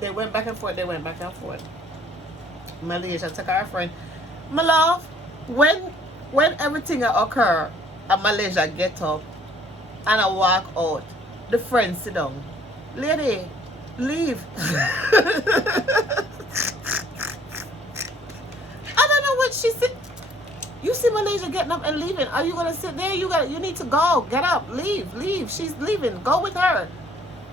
they went back and forth. Malaysia took her friend. My love, when everything occur, and Malaysia get up and I walk out, the friend sit down. Lady, leave. I don't know what she said. You see Malaysia getting up and leaving. Are you gonna sit there? You need to go. Get up. Leave. She's leaving. Go with her.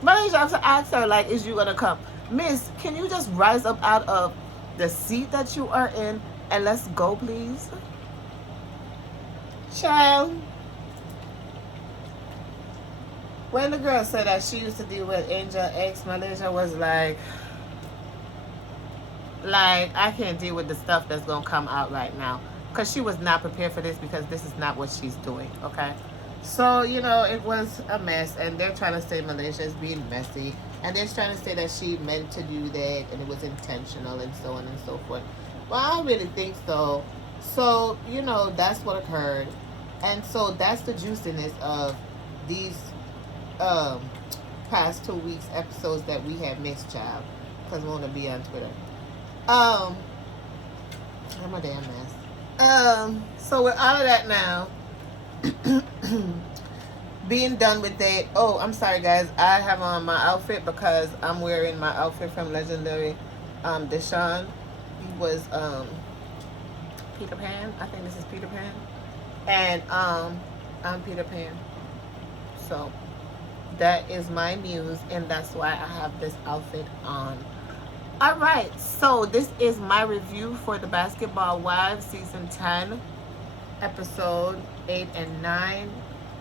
Malaysia have to ask her, like, is you gonna come? Miss, can you just rise up out of the seat that you are in and let's go, please? Child. When the girl said that she used to deal with Angel X, Malaysia was like, I can't deal with the stuff that's going to come out right now. Because she was not prepared for this, because this is not what she's doing, okay? So, you know, it was a mess. And they're trying to say Malaysia is being messy. And they're trying to say that she meant to do that and it was intentional and so on and so forth. Well, I don't really think so. So, you know, that's what occurred. And so that's the juiciness of these past 2 weeks episodes that we have missed, child. Because we want to be on Twitter. I'm a damn mess. So with all of that now, being done with that. Oh, I'm sorry, guys. I have on my outfit because I'm wearing my outfit from legendary Deshaun. He was Peter Pan. I think this is Peter Pan. And I'm Peter Pan. So that is my muse, and that's why I have this outfit on. Alright, so this is my review for the Basketball Wives Season 10, Episode 8 and 9.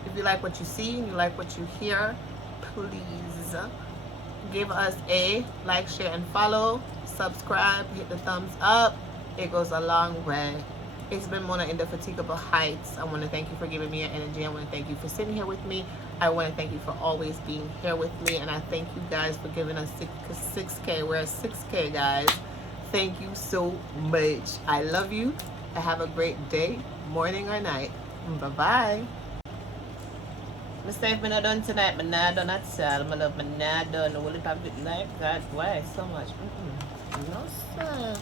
If you like what you see and you like what you hear, please give us a like, share, and follow. Subscribe, hit the thumbs up. It goes a long way. It's been Mona Indefatigable Heights. I want to thank you for giving me your energy. I want to thank you for sitting here with me. I want to thank you for always being here with me. And I thank you guys for giving us 6K. We're at 6K, guys. Thank you so much. I love you. Have a great day, morning, or night. Bye-bye. I'm safe, I'm not done tonight. I'm not done at all. I love, I'm not done. Will it have it like that? Why so much? No, sir.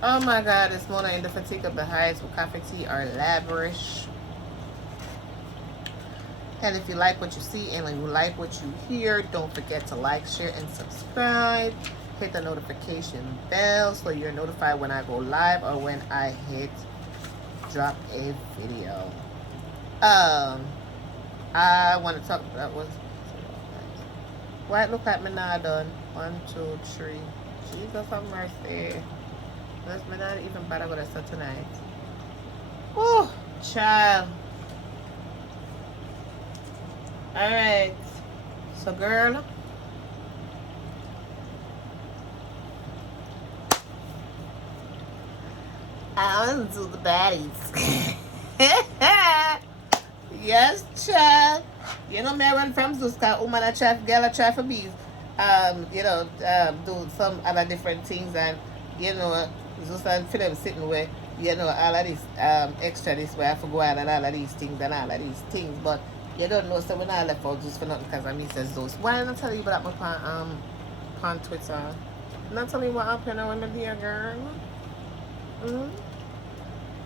Oh my God, it's Mona Indefatigable Heights with coffee, tea, or lavish. And if you like what you see and you like what you hear, don't forget to like, share, and subscribe. Hit the notification bell so you're notified when I go live or when I hit drop a video. I want to talk about why it look like me not done. 1, 2, 3. Jesus have mercy. That's me not even better what I said tonight. Oh, child. Alright. So, girl. I want to do the baddies. Yes, child. You know, me run from Zuska, woman a try, girl a try for bees. You know, do some other different things, and you know, Zuska and Philip sitting where, you know, all of this extra this way I forgo all of these things and all of these things, but you don't know, so we're not left out just for nothing because I mean says those. Why not tell you about my on Twitter? Not tell you what happened when I'm here, girl.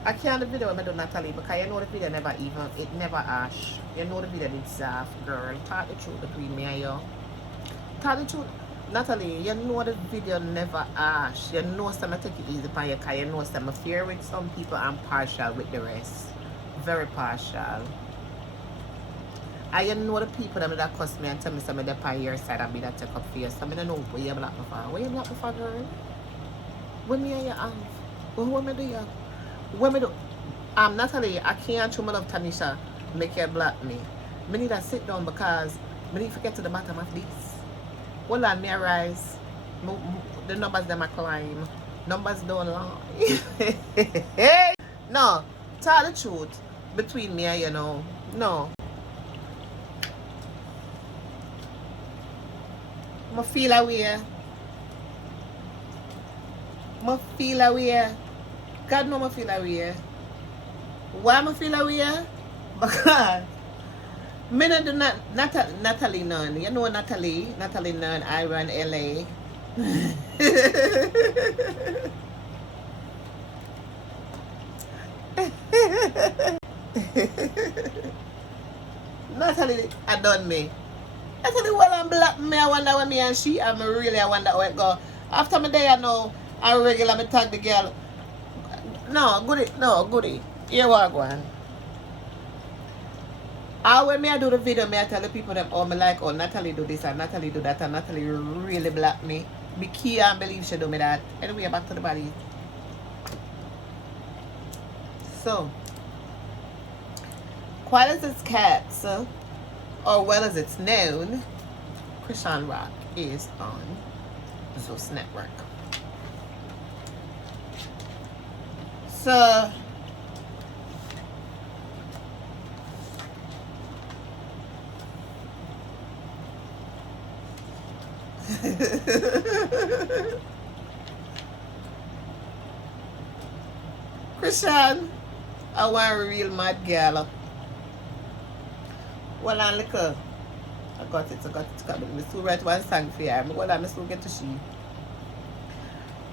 I can't the video when I do Natalie because you know the video never even, it never ash. You know the video did soft, girl. Talk the truth between me and you. Talk the truth. Natalie, you know the video never ash. You know some I take it easy upon you because you know some I fear with some people and partial with the rest. Very partial. And you know the people that cuss me and tell me some of the on your side and me that take up for you. So I don't know where you block me for. Where you block me for, girl? When me and you have? What me do you? When me do, Natalie, I can't show my love Tanisha make you block me. Me need to sit down because me need to get to the bottom of this. Hold on, me arise. The numbers them I climb. Numbers don't lie. No, tell the truth between me and you know. No. I feel away. I feel away. God know I feel away. Why I feel away? Because me not do Natalie none. You know Natalie none. I run LA. Natalie I done me. Natalie well and black me. I wonder when me and she I wonder how it go. After my day I know I regular me tag the girl. No, goody. Here we go on. When I do the video, I tell the people them, oh, me like, oh, Natalie do this and Natalie do that and Natalie really block me. Be key and believe she do me that. Anyway, back to the body. So, quite as it's cats, or well as it's known, Christian Rock is on Zeus Network. So, Christian, I want a real mad girl. Well, I look I got it. I'm still write one song for you. Well, I'm still get to she.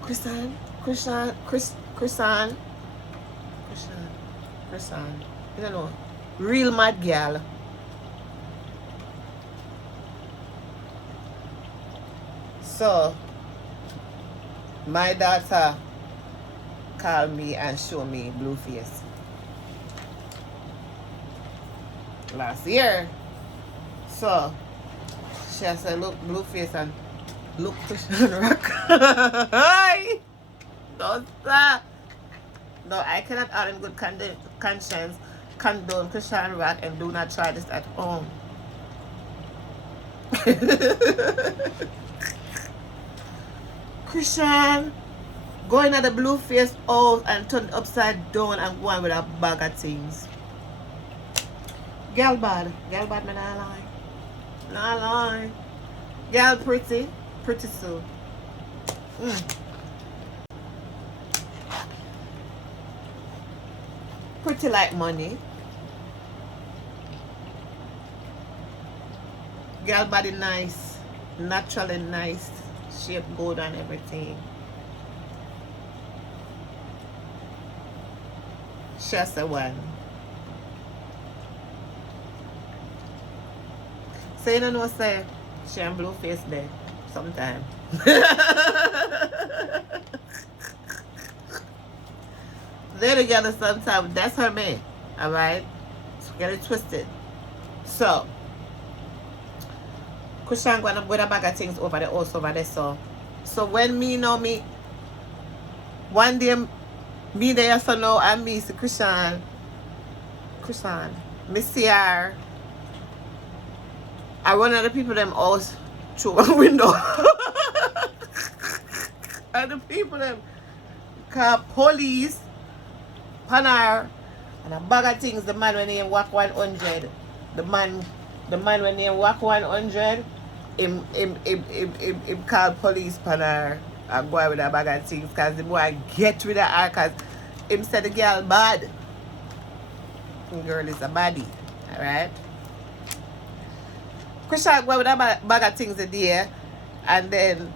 Christian. You don't know. Real mad girl. So, my daughter called me and showed me Blueface last year. So, she said, look, Blueface and look Christian Rock. Hi! Don't stop. No, I cannot out in good conscience condone Christian Rock and do not try this at home. Christian going at the Blueface house and turn upside down and going with a bag of things. Girl bad, me not lie. Not lie. Girl pretty so. Pretty like money. Girl body nice, naturally nice, shape good and everything. Just a one. So you don't know, say she and Blueface there sometime. They're together sometime. That's her man. Alright? So get it twisted. So Christian gonna with a bag of things over the house over there. So when me one day me there so now and me see Christian me see her. I run out of people them house through a window. And the people them call police pan her and a bag of things. The man when he walk 100. The man when he walk 100, him call police pan her and go with a bag of things because the boy get rid of her because him said the girl bad. The girl is a baddie. Alright? Christian go with a bag of things a day and then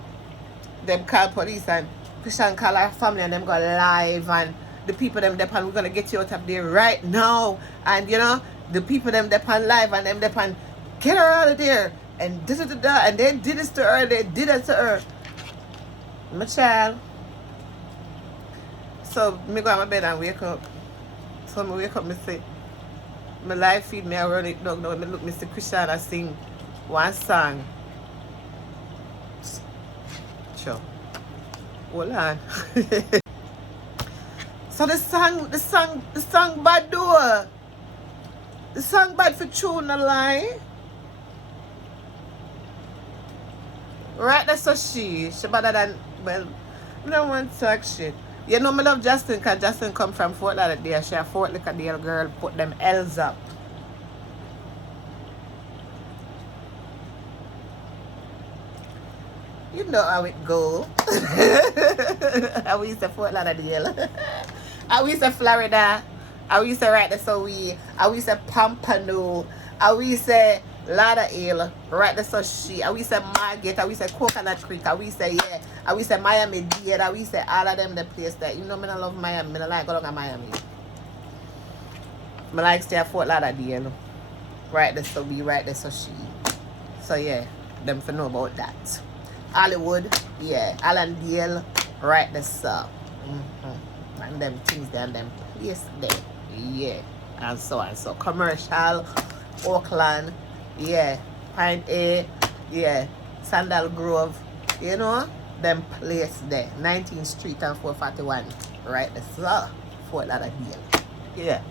them call police and Christian call her family and them go live and the people them depend we're gonna get you out of there right now and you know the people them depend live and them depend get her out of there and and they did this to her, they did it to her. My child. So me go on my bed and wake up. So me wake up, me say my life feed me, I run it down now. Me look Mr. Christian I sing one song. Sure. Hold on. So the song bad though. The song bad for tune a lie. Right, that's so she better than, well, I don't want to talk shit. You know me love Justin because Justin come from Fort Lauderdale. She a Fort Lauderdale girl, put them L's up. You know how it go. How we say Fort Lauderdale. How we say Florida. How we say right there so we. How we say Pompano. How we say Lauderdale. Right there so she. How we say Margate. How we say Coconut Creek. How we say yeah. How we say Miami-Dade. How we say all of them the place that. You know me I love Miami. I like going to Miami. I like stay at Fort Lauderdale. Right there so we. Right there so she. So yeah. Them for know about that. Hollywood, yeah, Allendale, right this up. And them things there and them place there, yeah. And so on. So commercial, Oakland, yeah, Pine A, yeah, Sandal Grove, you know, them place there. 19th Street and 441. Right there, sir. Fort Lauderdale. Yeah.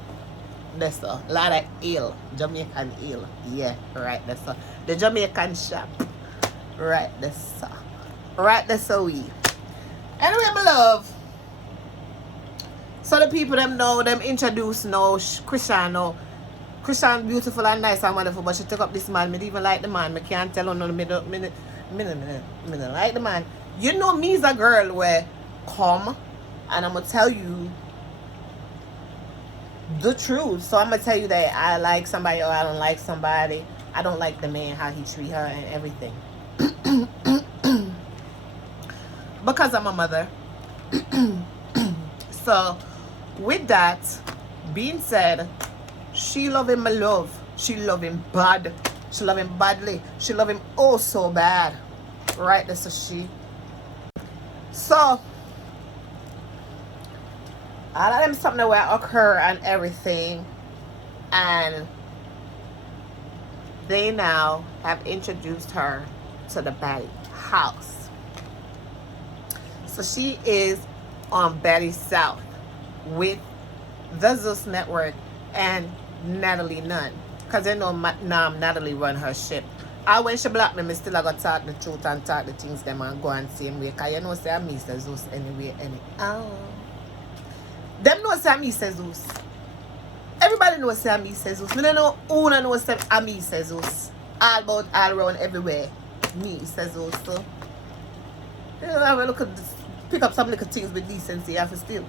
That's a lot of ale. Jamaican ale. Yeah, right there, sir. The Jamaican shop. Right there, sir. Right there, so we. Anyway, my love. So the people them know, them introduce now Christian now. Christian beautiful and nice and wonderful, but she took up this man. Me even like the man. Me can't tell her no me don't like the man. You know me's a girl where come and I'm gonna tell you the truth. So I'm gonna tell you that I like somebody or I don't like somebody. I don't like the man, how he treat her and everything. Because I'm a mother. So with that being said, she love him, my love. She love him bad. She love him badly. She love him oh so bad. Right, that's a she. So all of them something that will occur and everything. And they now have introduced her to the Baddies house. So she is on Baddies South with the Zeus Network and Natalie Nunn. Because they know Natalie run her ship. And when she block me still I got to talk the truth and talk the things them and go and same way. Because you know say I miss the Zeus anyway. Them know say I miss the Zeus. Everybody knows say I miss the Zeus. Me don't know who knows say I miss the Zeus. All about, all around, everywhere. Me the Zeus. So, you know, have a look at this. Pick up some little things with decency. You have to still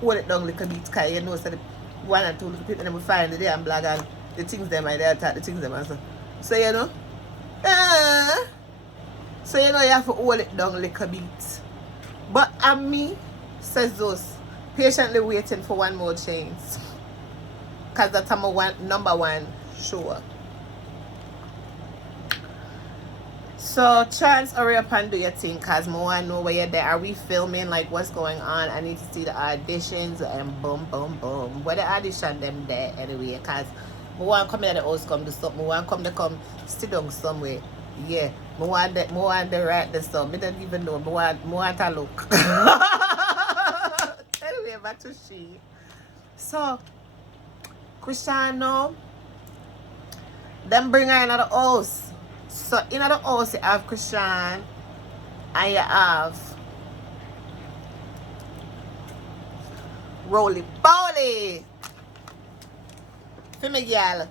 hold it down a little bit. Because you know say the one and two little people them will find the day and blog and the things them I attack the things them and so you know so you know you have to hold it down a little bit. But me says those patiently waiting for one more chance because that's my number one show. So Chance, hurry up and do your thing because I want to know where you're there. Are we filming? Like what's going on? I need to see the auditions and boom boom boom. Where the audition them there anyway because I want to come in at the house come do something. I want to come sit down somewhere. Yeah. I want the right the stuff. I don't even know. I want to look. Anyway, back to she. So Cristiano, them bring her in at the house. So in the house you have Christian and you have Roly Poly. For me girl.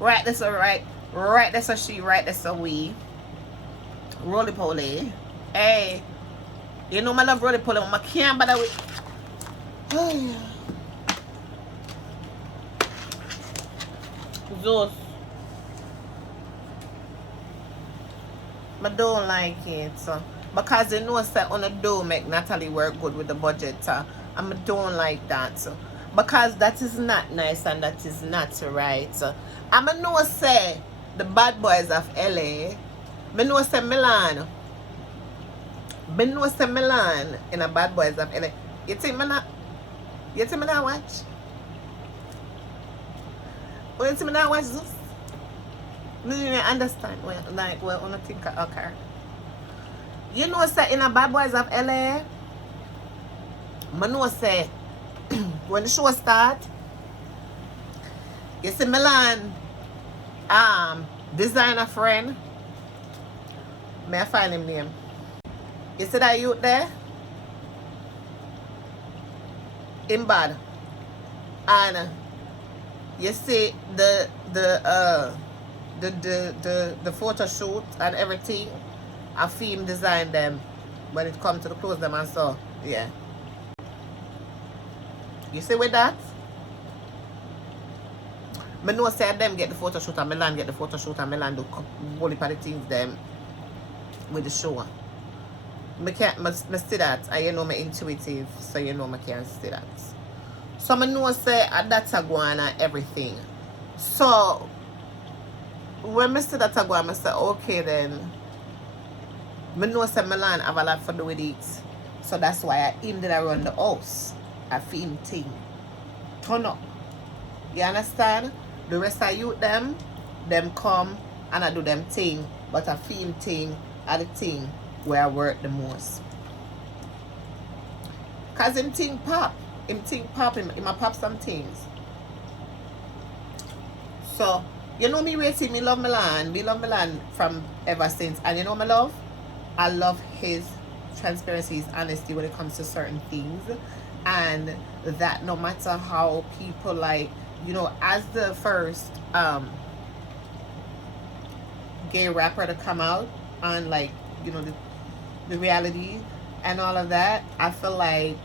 Right, that's a right. Right, that's a she, right, that's a we. Roly Poly. Hey. You know I love Roly Poly, but I can't bother with. Oh yeah. Those. I don't like it because they know that on the do make Natalie work good with the budget and I don't like that because that is not nice and that is not right. I know say the bad boys of LA, I know say Milan in a bad boys of LA. You think me not watch? You think me not watch this? I don't even understand like what I think occur. You know say in a bad boys of LA, I know say when the show start, you see Milan designer friend. May I find him name? You see that youth there? In bad. And you see the photo shoot and everything, a film design them when it comes to the clothes them and so yeah. You see with that? I know say them get the photo shoot and Milan get the photo shoot and Milan do whole heap of the things them with the show. I can't see that and you know I'm intuitive, so you know I can't see that. So I know say that's a go on and everything. So when I see that I go on, I say okay then. I know say Milan have a lot to do with it. So that's why I ended around the house. I film thing. Turn up. You understand? The rest of you them come and I do them thing. But I film thing are the thing where I work the most. Cause him think pop. Him a pop some things. So, you know me rating, me love Milan. Me love Milan from ever since. And you know my love? I love his transparency, his honesty when it comes to certain things. And that no matter how people like, you know, as the first gay rapper to come out on like, you know, the reality and all of that, I feel like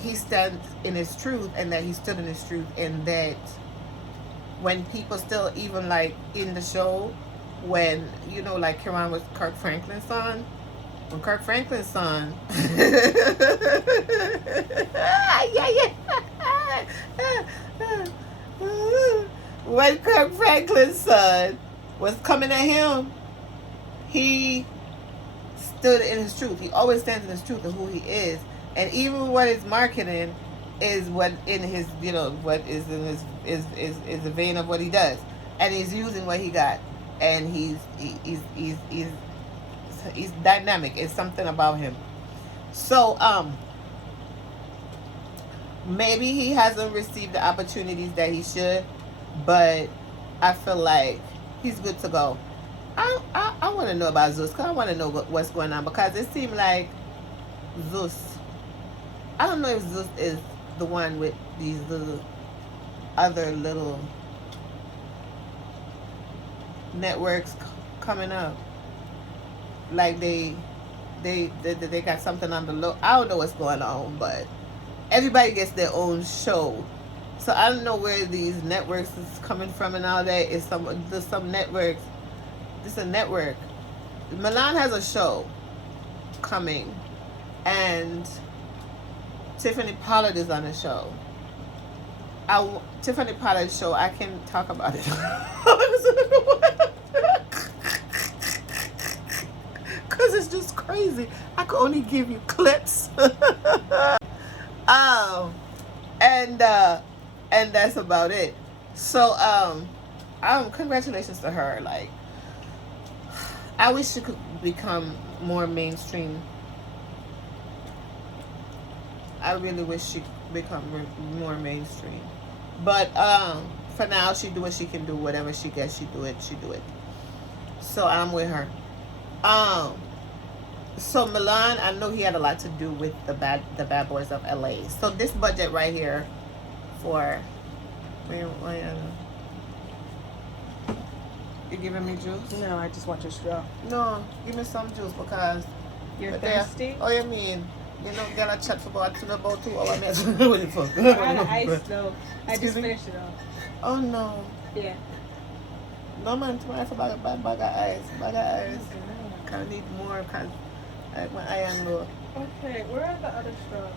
he stands in his truth, and that he stood in his truth, and that when people still even like in the show, when, you know, like Kieran was Kirk Franklin's son, when Kirk Franklin's son when Kirk Franklin's son was coming at him, he stood in his truth. He always stands in his truth of who he is. And even what his marketing is what in his, you know, what is in his is the vein of what he does. And he's using what he got. And he's dynamic. It's something about him. So maybe he hasn't received the opportunities that he should, but I feel like he's good to go. I want to know about Zeus, because I want to know what's going on, because it seemed like Zeus, I don't know if Zeus is the one with these little other little networks coming up. Like they got something on the low. I don't know what's going on, but everybody gets their own show. So I don't know where these networks is coming from and all that. There's some networks. This is a network. Milan has a show coming, and Tiffany Pollard is on the show. Tiffany Pollard's show, I can talk about it. Because it's just crazy. I could only give you clips. And that's about it. So, congratulations to her. Like, I wish she could become more mainstream. I really wish she could become more mainstream. But for now, she do what she can do. Whatever she gets, she do it. So I'm with her. So Milan, I know he had a lot to do with the bad boys of LA. So this budget right here for you giving me juice? No, I just want your straw. No, give me some juice because you're thirsty. Oh, you mean? You know, get a chat for about 2 hours. What the fuck? I had ice though. I just finished it off. Oh no. Yeah. No man, tomorrow for bag of ice. Can't need more because my iron low. Okay, where are the other straws?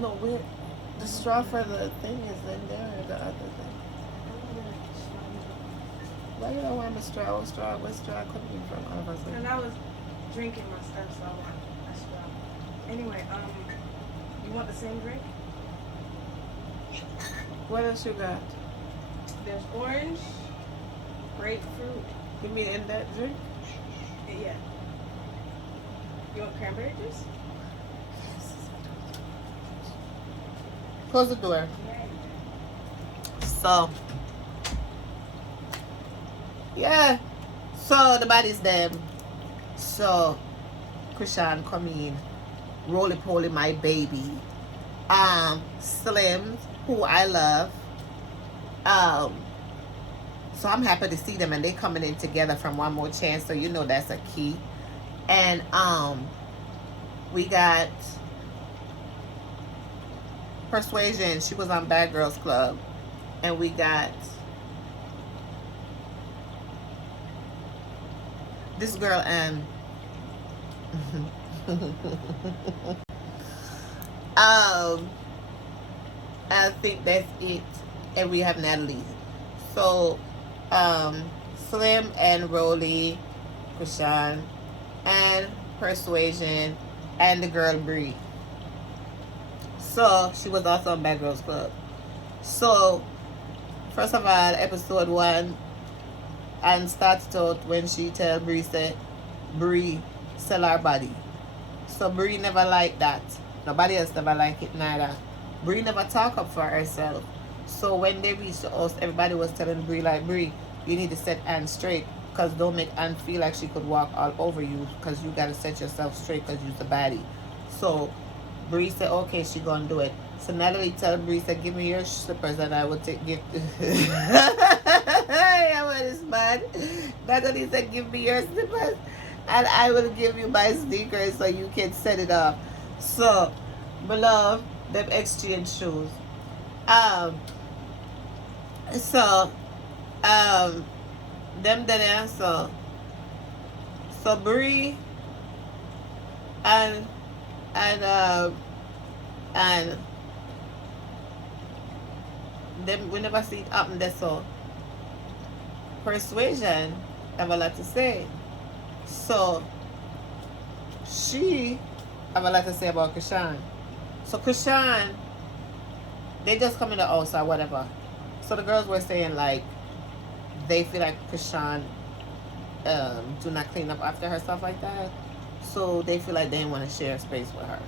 No, where the straw for the thing is in there, the other thing. Why you don't want my straw? What straw coming from? And I was drinking my stuff, so I want a straw. Anyway, you want the same drink? What else you got? There's orange, grapefruit. You mean in that drink? Yeah. You want cranberry juice? Close the door. So, yeah. So the body's them. So, Krishan come in. Roly Poly, my baby. Slim, who I love. So I'm happy to see them, and they coming in together from One More Chance. So you know that's a key. And we got Persuasion. She was on Bad Girls Club. And we got this girl and I think that's it. And we have Natalie. So Slim and Rolly, Krishan, and Persuasion, and the girl Bree. So she was also on Bad Girls Club. So First of all, episode 1 and started out when she tell Bree say Bree sell her body. So Bree never liked that. Nobody else never like it neither. Bree never talk up for herself. So when they reached the house, everybody was telling Bree like, Bree, you need to set Ann straight, because don't make Ann feel like she could walk all over you, because you got to set yourself straight because you're the baddie. So Bree said, okay, she gonna do it. So Natalie tell Bree, said, give me your slippers and I will give I was mad. Natalie said, give me your slippers and I will give you my sneakers so you can set it up. So, my love, them exchange shoes. Them there, so Bree and them, we never see it happen there. So Persuasion have a lot to say. So she have a lot to say about Krishan. So Krishan, they just come in the house or whatever. So the girls were saying like they feel like Krishan do not clean up after her, stuff like that. So they feel like they didn't want to share space with her.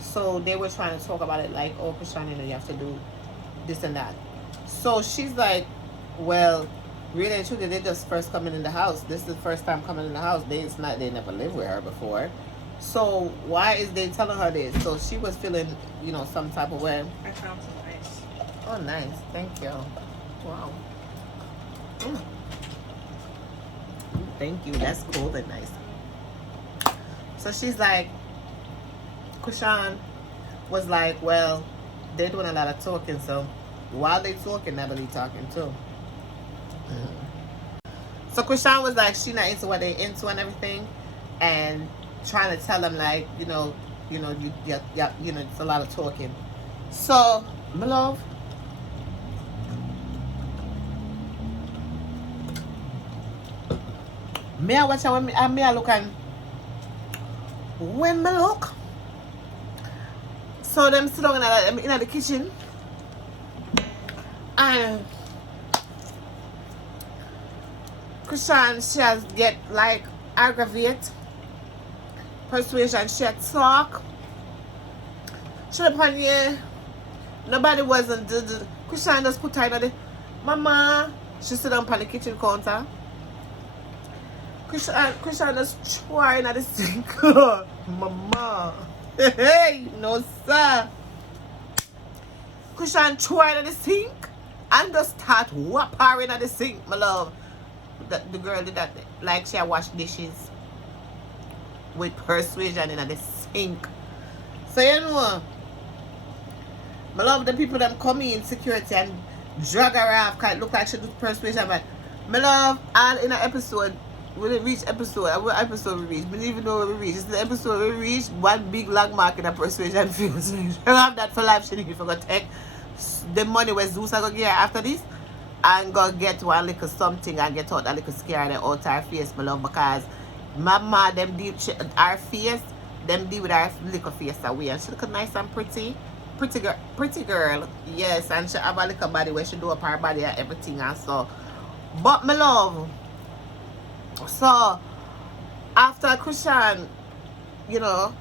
So they were trying to talk about it like, oh, Krishan, you know, you have to do this and that. So she's like, well, really and truly, they just first coming in the house. This is the first time coming in the house. They never lived with her before. So why is they telling her this? So she was feeling, you know, some type of way. I found some ice. Oh, nice. Thank you. Wow. Thank you. That's cool and nice. So she's like, Krishan was like, well, they're doing a lot of talking, so while they talking, Natalie talking too. So Krishan was like, she not into what they into and everything, and trying to tell them like, you know, it's a lot of talking. So, my love, me I watch when me I look, and when me look, so them sit down in the kitchen, and Krishan, she has get like aggravate. Persuasion, she had talk. She upon you. Nobody wasn't. Krishan just put her in the mama. She sit down on the kitchen counter. Krishan just trying at the sink. Mama. Hey, no sir. Krishan trying at the sink and just start whopping at the sink, my love. The girl did that like she washed dishes with Persuasion in the sink. So you know, my love, the people that come in security and drag her off, cause it look like she do Persuasion, but my love, all in an episode, when it reach episode, what episode we reach? We don't even know where we reach. It's the episode we reach, one big landmark in a Persuasion field. So you have that for life. She need to go take the money where Zeus are gonna get after this and go get one little something and get out a little scare and out her face, my love, because mama them deal our face, them deal with our little face away, and she look nice and pretty girl, yes, and she have a little body where she do up her body and everything, and so. But my love, so after Krishan, you know,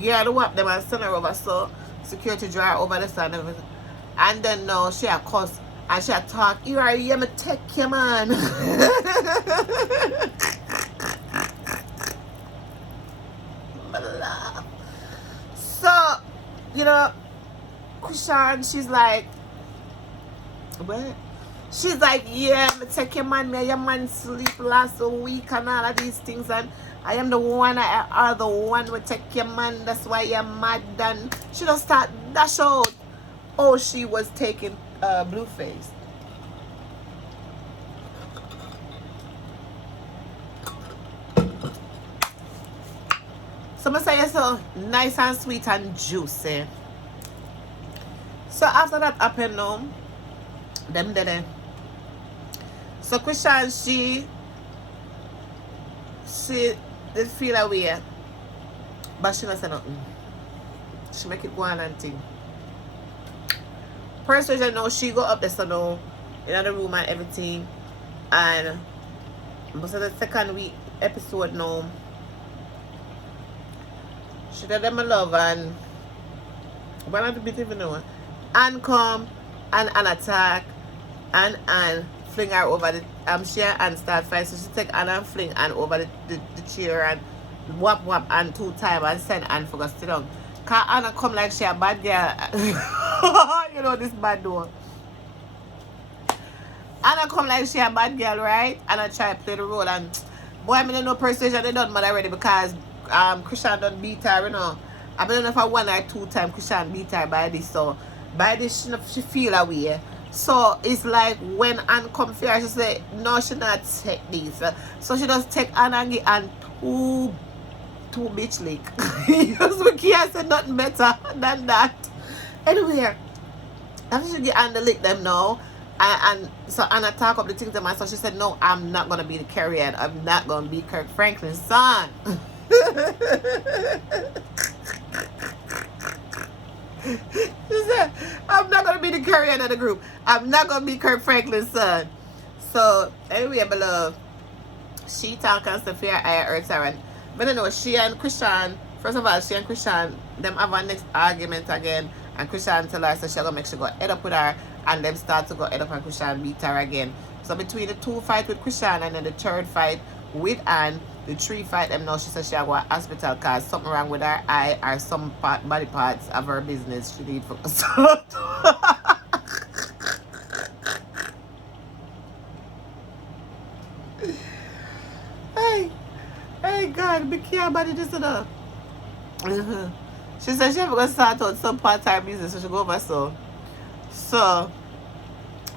gear the whap them and send her over, so security draw over the sun and everything, and then now she a cuss and she a talk, you are here, me take you, man. So, you know, Krishan, she's like, what? She's like, yeah, me take your man, me your man sleep last week and all of these things, and I am the one, I are the one who take your man, that's why you're mad. And she just start dash out. Oh, she was taking Blueface. So I say it's so nice and sweet and juicy. So after that happened now, them did it. So Krishan, she did feel away, but she not say nothing. She make it go on and thing. Persuasion now she go up there so now in the room and everything. And most of the second week episode now, she tell them I love and one of the bit even know. And come and attack and fling her over the she and start fight. So she take Anne and fling Anne over the chair and whap whap and 2 times and send Anne for go sit down. Cause Anna come like she a bad girl. You know this bad door. Anna come like she a bad girl, right? Anna try to play the role and boy I mean no persuasion they done mad already because Christian done beat her, you know. I don't know if I 1 or 2 times Christian beat her by this, so by this she feel away. So it's like when Anne come here, she say no she not take this. So she just take Anne and give Anne two bitch lick. Because we can't say nothing better than that. Anyway, after she get Anne to lick them now. And so Anna talk up the things to my son. She said, no, I'm not going to be the carrier. I'm not going to be Kirk Franklin's son. She said, I'm not going to be the carrier of the group. I'm not going to be Kirk Franklin's son. So, anyway, beloved, she talk and stuff here. I heard her. But I know she and Christian, first of all, she and Christian, them have a next argument again. And Christian tell her, so she's going to make sure go head up with her. And them start to go head up and Christian beat her again. So between the 2 fight with Christian and then the 3rd fight with Anne, the 3 fight them now, she says she go to hospital because something wrong with her eye or some body parts of her business she need for Hey God, be careful about it just enough. She said she ever gonna start out some part-time business, so she go over so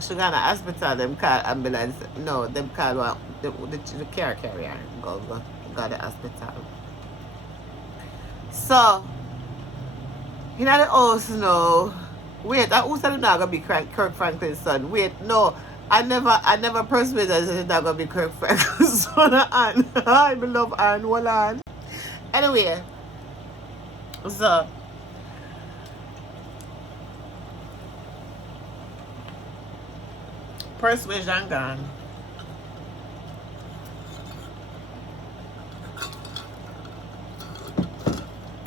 she got to hospital, them call ambulance. No, them call what the car carrier go to the hospital. So you know the house no. Wait, I who said it's not gonna be Kirk Franklin's son? Wait, no. I never persuaded that it's not gonna be Kirk Franklin's son. Anne. I love Anne. Hold on. Anyway, so persuasion gone.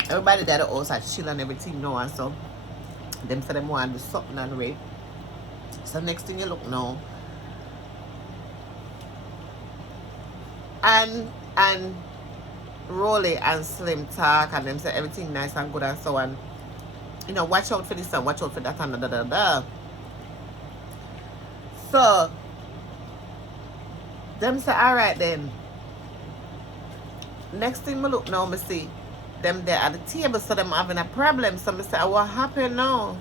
Everybody that also chill and everything now, and so them say them want to do something and rape. So next thing you look now, and Rolly and Slim talk and them say everything nice and good and so on. You know, watch out for this and watch out for that and da da da. So them say alright then. Next thing me look now, me see them there at the table, so them having a problem. So me say, what happened now?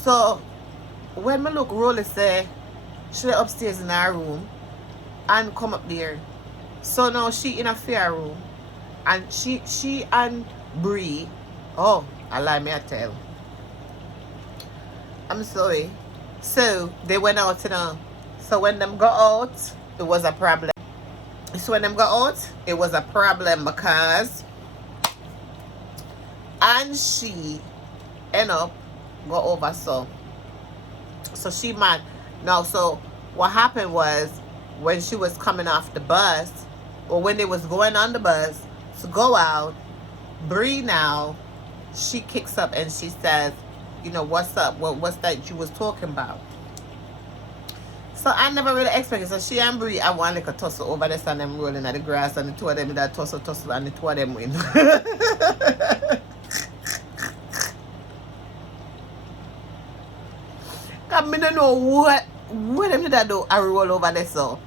So when me look, Rolly say she upstairs in her room and come up there. So now she in a fair room and she and Bree. Oh, I lie me I tell. I'm sorry. So they went out, you know. So when them go out, it was a problem. So when them go out, it was a problem because and she end up go over so she mad. Now so what happened was when she was coming off the bus or when they was going on the bus to go out, Bree now she kicks up and she says, you know, what's up? What's that you was talking about? So I never really expected. So she and Bree, I want like a tussle over there and them rolling at the grass and the 2 of them that tussle and the 2 of them win. Cause me don't know what them did that do. I roll over there so.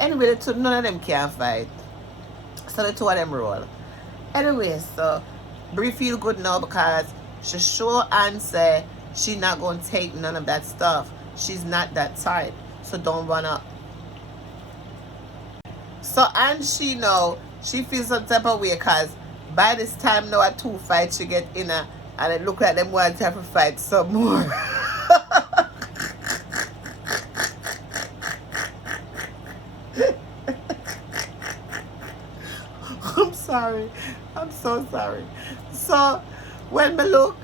Anyway, none of them can fight. So the 2 of them roll. Anyway, so Bree feel good now because she sure and say she not gonna take none of that stuff. She's not that type. So don't run up. So and she know she feels some type of way because by this time now at 2 fights she get in a and it look like them want to have to fight some more. I'm sorry. I'm so sorry. So when me look,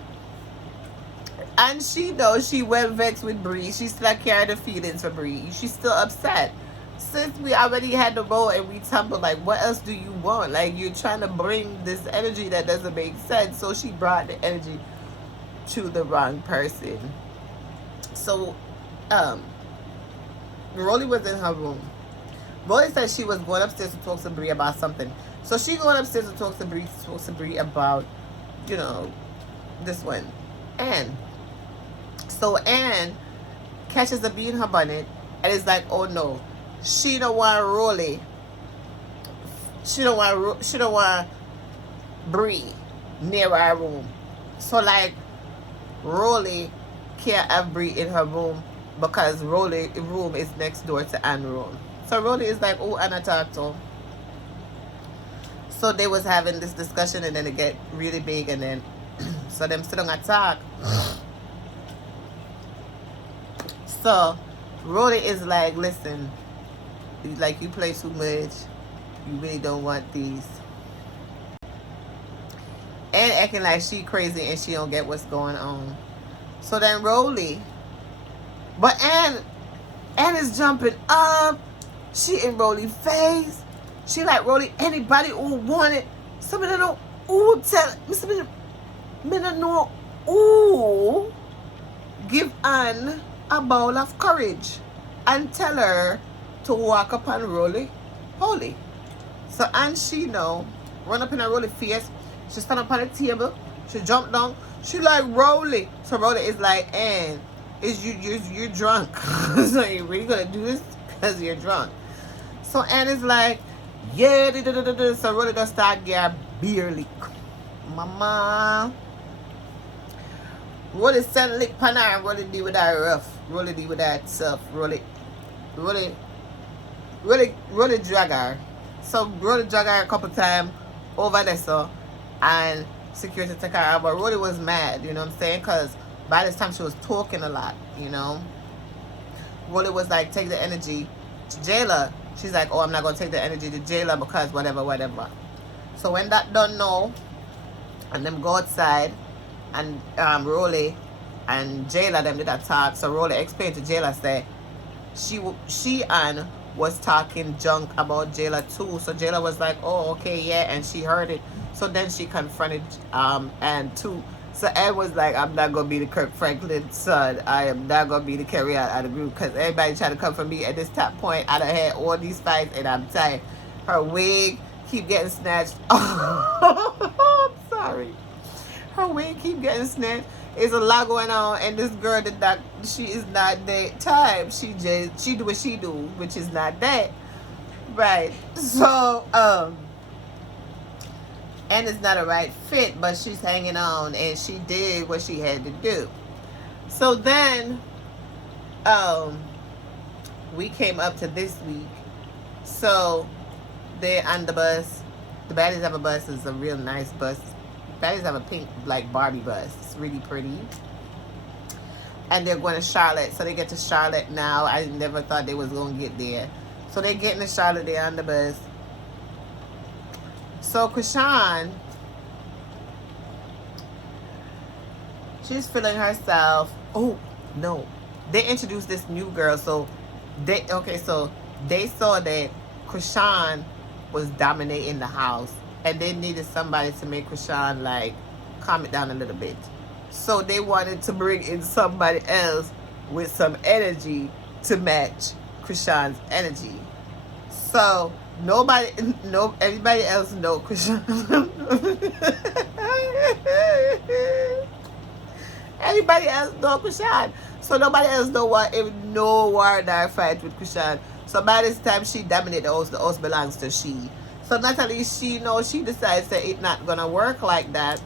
And she knows she well vexed with Bree. She still carry the feelings for Bree. She's still upset. Since we already had the roll and we tumbled, like, what else do you want? Like, you're trying to bring this energy that doesn't make sense. So she brought the energy to the wrong person. So, Rolly was in her room. Rolly said she was going upstairs to talk to Bree about something. So she going upstairs to talk to Bree about, you know, this one. Anne. So Anne catches a bee in her bonnet and is like, oh no, she don't want Rolly. She don't want Bree near our room. So like Rolly can't have Bree in her room because Rolly room is next door to Anne's room. So Rolly is like, oh, Anna talk to. So they was having this discussion and then it get really big and then so them still don't talk. So Rolly is like, listen, like you play too much. You really don't want these. And acting like she crazy and she don't get what's going on. So then Rolly, but Anne is jumping up. She in Rolly's face. She like, Rolly, anybody who want it, somebody don't, ooh, tell me, me don't know, ooh, give Anne a bowl of courage and tell her to walk upon Rolly holy. So Anne, she know, run up in her Rolly face. She stand up on the table. She jump down. She like, Rolly. So Rolly is like, Anne, is you're drunk. So you really gonna do this because you're drunk. So Anne is like, yeah, so Rolly just start get beer leak. Mama. Rolly send lick pan her and Rolly deal with that rough. Rolly deal with that tough. Rolly drag her. So Rolly drag her a couple times over there, so, and security took her out. But Rolly was mad, you know what I'm saying? Because by this time she was talking a lot, you know. Rolly was like, take the energy to jailer. She's like, oh, I'm not going to take the energy to jailer because whatever. So when that done now, and them go outside, and Rolly and jailer them did that talk. So Rolly explained to jailer, say, she and was talking junk about jailer too. So jailer was like, oh, okay, yeah, and she heard it. So then she confronted Anne too. So Anne was like, I'm not gonna be the Kirk Franklin son. I am not gonna be the carry out of the group because everybody trying to come for me at this top point. I done had all these fights and I'm tired. Her wig keep getting snatched. Oh, I'm sorry. Her wig keep getting snatched. It's a lot going on, and this girl that she is not that type. She do what she do, which is not that, right? So and it's not a right fit, but she's hanging on, and she did what she had to do. So then we came up to this week. So they're on the bus. The Baddies have a bus. It's a real nice bus. Baddies have a pink, like, Barbie bus. It's really pretty. And they're going to Charlotte. So they get to Charlotte now. I never thought they was going to get there. So they're getting to Charlotte. They're on the bus. So Krishan, she's feeling herself. Oh, no. They introduced this new girl. So they saw that Krishan was dominating the house. And they needed somebody to make Krishan, like, calm it down a little bit. So they wanted to bring in somebody else with some energy to match Krishan's energy. So everybody else know Krishan. Everybody else know Krishan. So nobody else know what if no Wardar fight with Krishan. So by this time she dominated the house. The house belongs to she. So Natalie, she decides that it's not gonna work like that,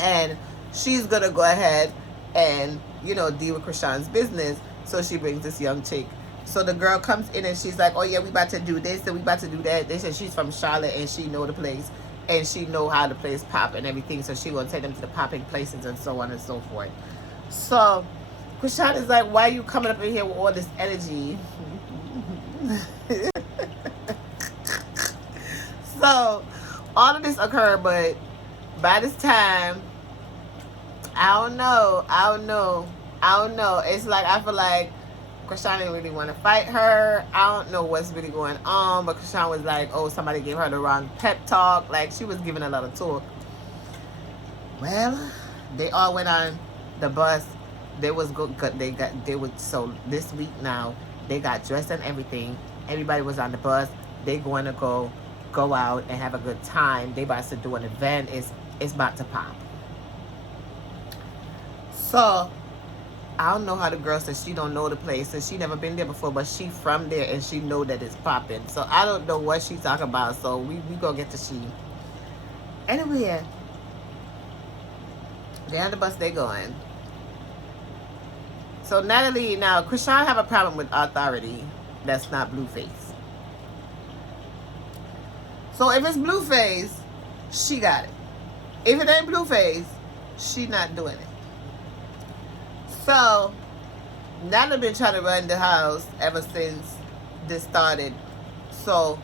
and she's gonna go ahead and, you know, deal with Krishan's business. So she brings this young chick. So the girl comes in and she's like, oh yeah, we about to do this and we about to do that. They said she's from Charlotte and she know the place and she know how the place pop and everything. So she gonna take them to the popping places and so on and so forth. So Krishan is like, why are you coming up in here with all this energy? So all of this occurred, but by this time I don't know. I don't know. I don't know. It's like I feel like Krishan didn't really want to fight her. I don't know what's really going on, but Krishan was like, "Oh, somebody gave her the wrong pep talk." Like she was giving a lot of talk. Well, they all went on the bus. They was go. They was so this week now. They got dressed and everything. Everybody was on the bus. They going to go out and have a good time. They about to do an event. It's about to pop. So I don't know how the girl says she don't know the place and she never been there before, but she from there and she know that it's popping. So I don't know what she talking about. So we gonna get to see. Anyway, they're on the bus. They going. So Natalie, now Krishan have a problem with authority that's not Blueface. So if it's Blueface, she got it. If it ain't Blueface, she not doing it. So Natalie been trying to run the house ever since this started. So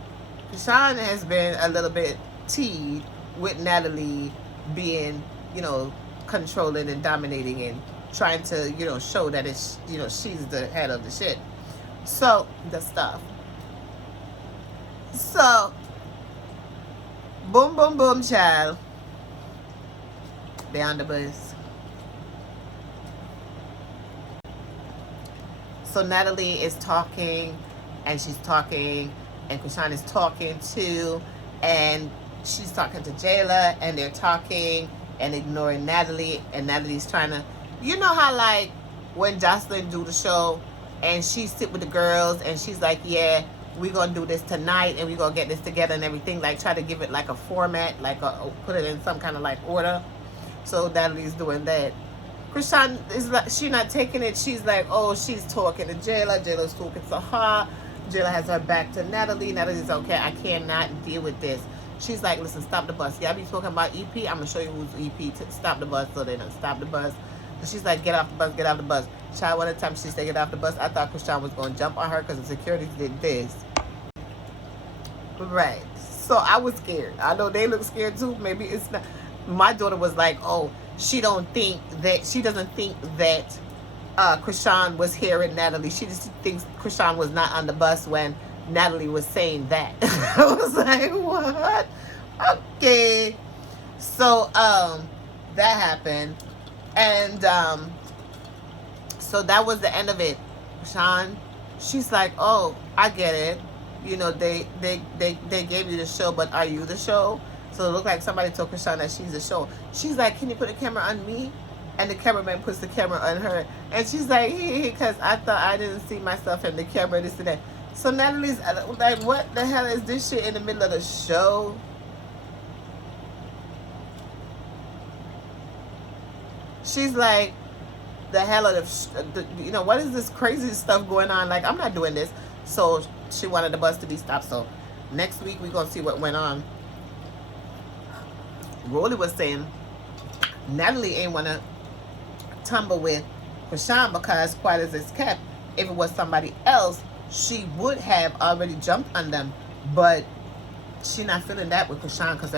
Krishan has been a little bit teed with Natalie being, controlling and dominating and trying to, show that it's, she's the head of the shit. So, the stuff. So, boom, boom, boom, child. They on the bus. So, Natalie is talking, and she's talking, and Krishan is talking too, and she's talking to Jayla, and they're talking and ignoring Natalie, and Natalie's trying to, you know how like when Joseline do the show and she sit with the girls and she's like, yeah, we're gonna do this tonight and we're gonna get this together and everything, like try to give it like a format, like put it in some kind of like order. So Natalie's doing that. Krishan is like, she not taking it. She's like, oh, she's talking to Jayla, Jayla's talking to her, Jayla has her back to Natalie. Natalie's okay, I cannot deal with this. She's like, listen, stop the bus. Y'all be talking about EP, I'm gonna show you who's EP. Stop the bus. So they don't stop the bus. She's like, get off the bus, get off the bus. Child, one time she said, get off the bus. I thought Krishan was going to jump on her because the security did this. Right. So I was scared. I know they look scared too. Maybe it's not. My daughter was like, oh, she doesn't think that Krishan was hearing Natalie. She just thinks Krishan was not on the bus when Natalie was saying that. I was like, what? Okay. So, that happened. And so that was the end of it. Krishan, she's like, oh, I get it. They gave you the show, but are you the show? So it looked like somebody told Krishan that she's the show. She's like, can you put a camera on me? And the cameraman puts the camera on her. And she's like, because I thought I didn't see myself in the camera, this and that. So Natalie's like, what the hell is this shit in the middle of the show? She's like, the hell of what is this crazy stuff going on? Like, I'm not doing this. So she wanted the bus to be stopped. So next week we're going to see what went on. Rolly was saying Natalie ain't want to tumble with Krishan because quite as it's kept, if it was somebody else, she would have already jumped on them. But she not feeling that with Krishan because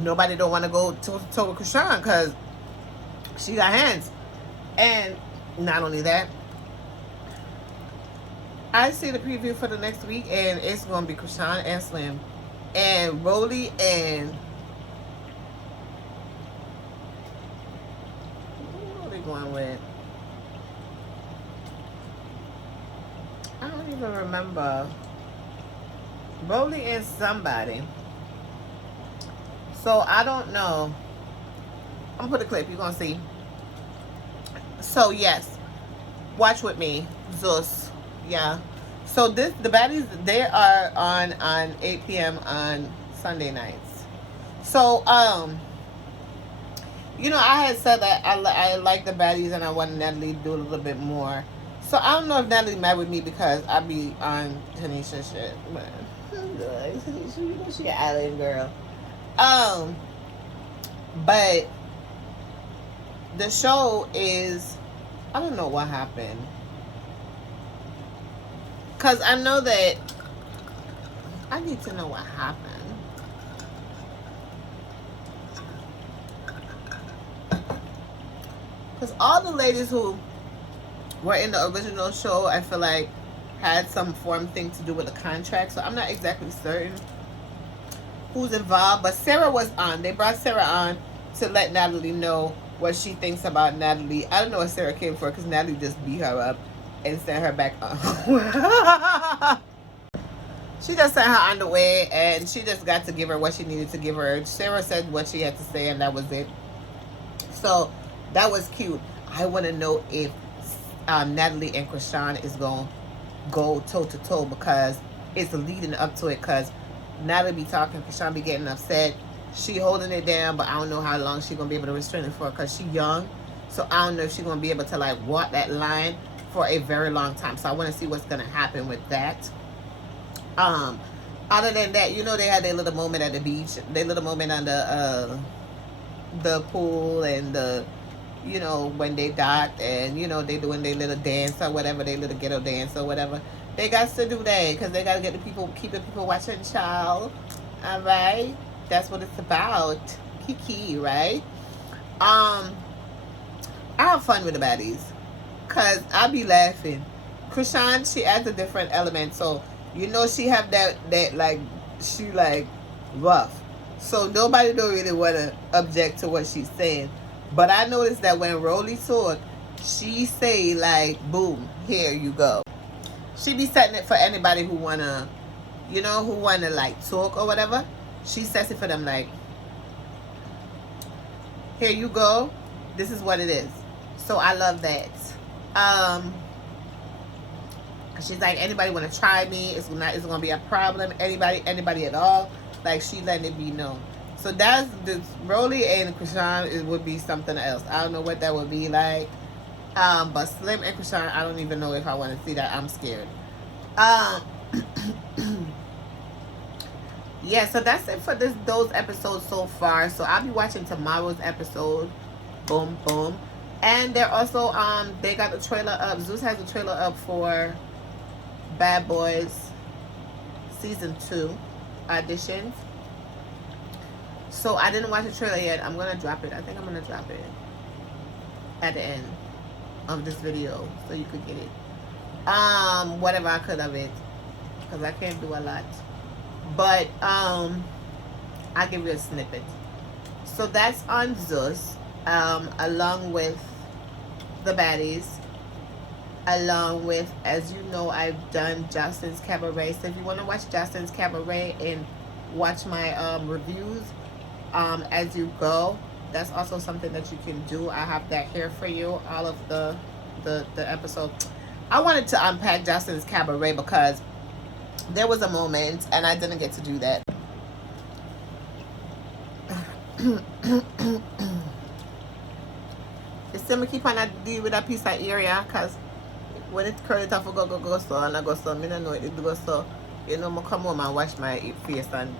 nobody don't want to go toe-to-toe with Krishan because she got hands. And not only that, I see the preview for the next week, and it's going to be Krishan and Slim. And Rolly and... who are they going with? I don't even remember. Rolly and somebody. So, I don't know. I'm going to put a clip. You're going to see. So, yes. Watch with me. Zeus. Yeah. So, the baddies, they are on 8 p.m. on Sunday nights. So, I had said that I like the baddies and I wanted Natalie to do a little bit more. So, I don't know if Natalie mad with me because I be on Tanisha shit. But, Tanisha, she an island girl. But the show is, I don't know what happened. Because I know that I need to know what happened. Because all the ladies who were in the original show, I feel like had some form thing to do with the contract. So I'm not exactly certain who's involved. But Sarah was on. They brought Sarah on to let Natalie know what she thinks about Natalie. I don't know what Sarah came for because Natalie just beat her up and sent her back on. She just sent her on the way, and she just got to give her what she needed to give her. Sarah said what she had to say, and that was it. So that was cute. I want to know if Natalie and Krishan is going to go toe to toe, because it's leading up to it. Because Natalie be talking, Krishan be getting upset. She holding it down, but I don't know how long she gonna be able to restrain it for, because she young. So I don't know if she gonna be able to like walk that line for a very long time. So I want to see what's gonna happen with that. Other than that, you know, they had their little moment at the beach, their little moment on the pool, and the, you know, when they docked, and you know, they doing their little dance or whatever, their little ghetto dance or whatever. They got to do that because they got to get the people, keep the people watching, child. All right, that's what it's about. Kiki, right? I have fun with the baddies because I be laughing. Krishan, she adds a different element, so you know she have that like, she like rough, so nobody don't really want to object to what she's saying. But I noticed that when Rolly talk, she say like, boom, here you go. She be setting it for anybody who wanna, you know, who wanna like talk or whatever. She sets it for them like, here you go, this is what it is. So I love that. She's like, anybody want to try me, it's gonna be a problem. Anybody at all, like, she letting it be known. So that's the Rolly and Krishan. It would be something else. I don't know what that would be like. But Slim and Krishan, I don't even know if I want to see that. I'm scared. Yeah, so that's it for those episodes so far. So I'll be watching tomorrow's episode. Boom, boom. And they're also they got the trailer up. Zeus has the trailer up for Bad Boys season 2 auditions. So I didn't watch the trailer yet. I'm gonna drop it. I think I'm gonna drop it at the end of this video so you could get it. Whatever I could of it, because I can't do a lot. But I'll give you a snippet. So that's on Zeus, along with the baddies. Along with, as you know, I've done Jocelyn's Cabaret. So if you want to watch Jocelyn's Cabaret and watch my reviews as you go, that's also something that you can do. I have that here for you, all of the episode. I wanted to unpack Jocelyn's Cabaret because there was a moment and I didn't get to do that. You still keep on that deal with that piece of area, because when it curl it off, go so, and I go so, I don't know it go so. You know, I come home and wash my face and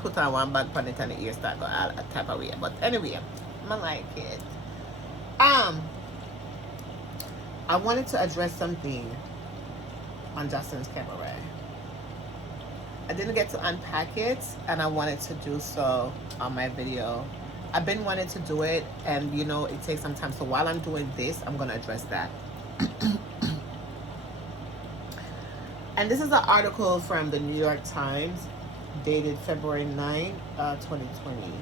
put on one bag on it and the ear start go all type of way. But anyway, I like it. I wanted to address something on Justin's Cabaret. I didn't get to unpack it, and I wanted to do so on my video. I've been wanting to do it, and you know, it takes some time. So while I'm doing this, I'm going to address that. And this is an article from the New York Times, dated February 9, 2020.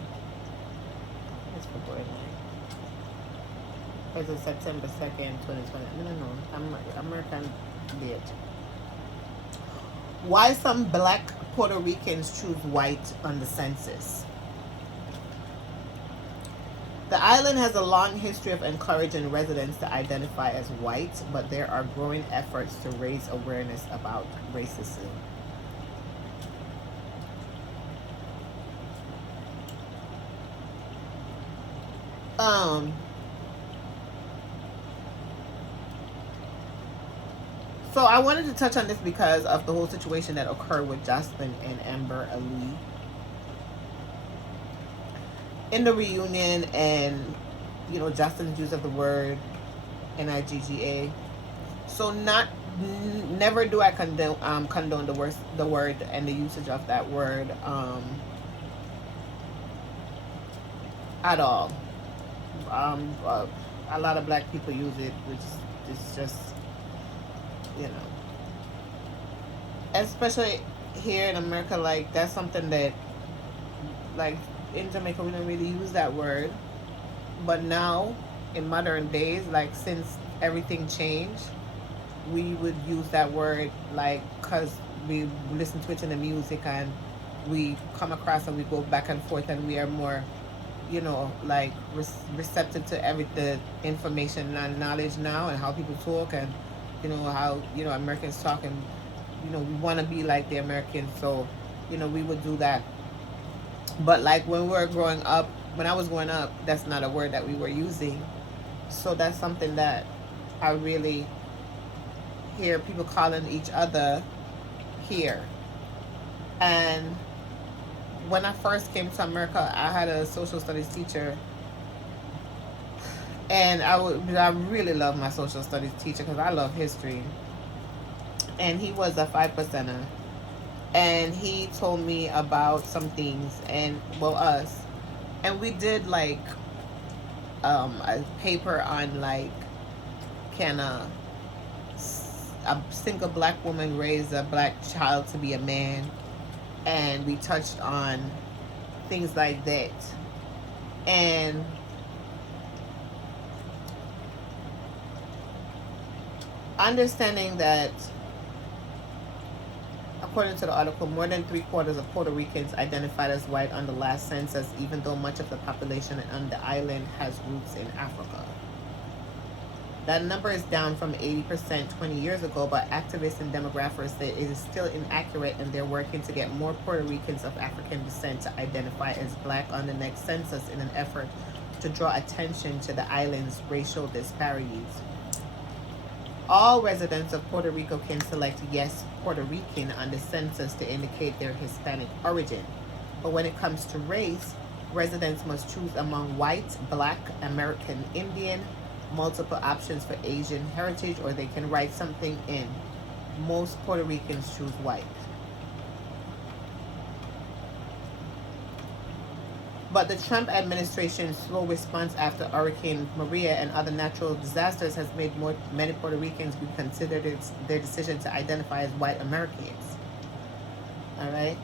It's February 9. It's September 2nd, 2020. No. I'm American date. Why some black Puerto Ricans choose white on the census. The island has a long history of encouraging residents to identify as white, but there are growing efforts to raise awareness about racism. So I wanted to touch on this because of the whole situation that occurred with Joseline and Amber Ali in the reunion, and you know, Justin's use of the word NIGGA. So never do I condone the word and the usage of that word at all. a lot of black people use it, which is just, you know, especially here in America, like that's something that, like in Jamaica, we don't really use that word, but now in modern days, like since everything changed, we would use that word like because we listen to it in the music and we come across and we go back and forth and we are more, you know, like receptive to every the information and knowledge now and how people talk and you know how you know Americans talk and you know we want to be like the Americans, so you know we would do that. But like when we were growing up, when I was growing up, that's not a word that we were using. So that's something that I really hear people calling each other here. And when I first came to America, I had a social studies teacher, and I really love my social studies teacher because I love history. And he was a 5%er, and he told me about some things and well us, and we did like a paper on like can a single black woman raise a black child to be a man, and we touched on things like that. And understanding that according to the article, more than 3/4 of Puerto Ricans identified as white on the last census, even though much of the population on the island has roots in Africa. That number is down from 80% 20 years ago, but activists and demographers say it is still inaccurate, and they're working to get more Puerto Ricans of African descent to identify as black on the next census in an effort to draw attention to the island's racial disparities. All residents of Puerto Rico can select yes, Puerto Rican on the census to indicate their Hispanic origin. But when it comes to race, residents must choose among white, black, American Indian, multiple options for Asian heritage, or they can write something in. Most Puerto Ricans choose white. But the Trump administration's slow response after Hurricane Maria and other natural disasters has made many Puerto Ricans reconsider their decision to identify as white Americans. All right,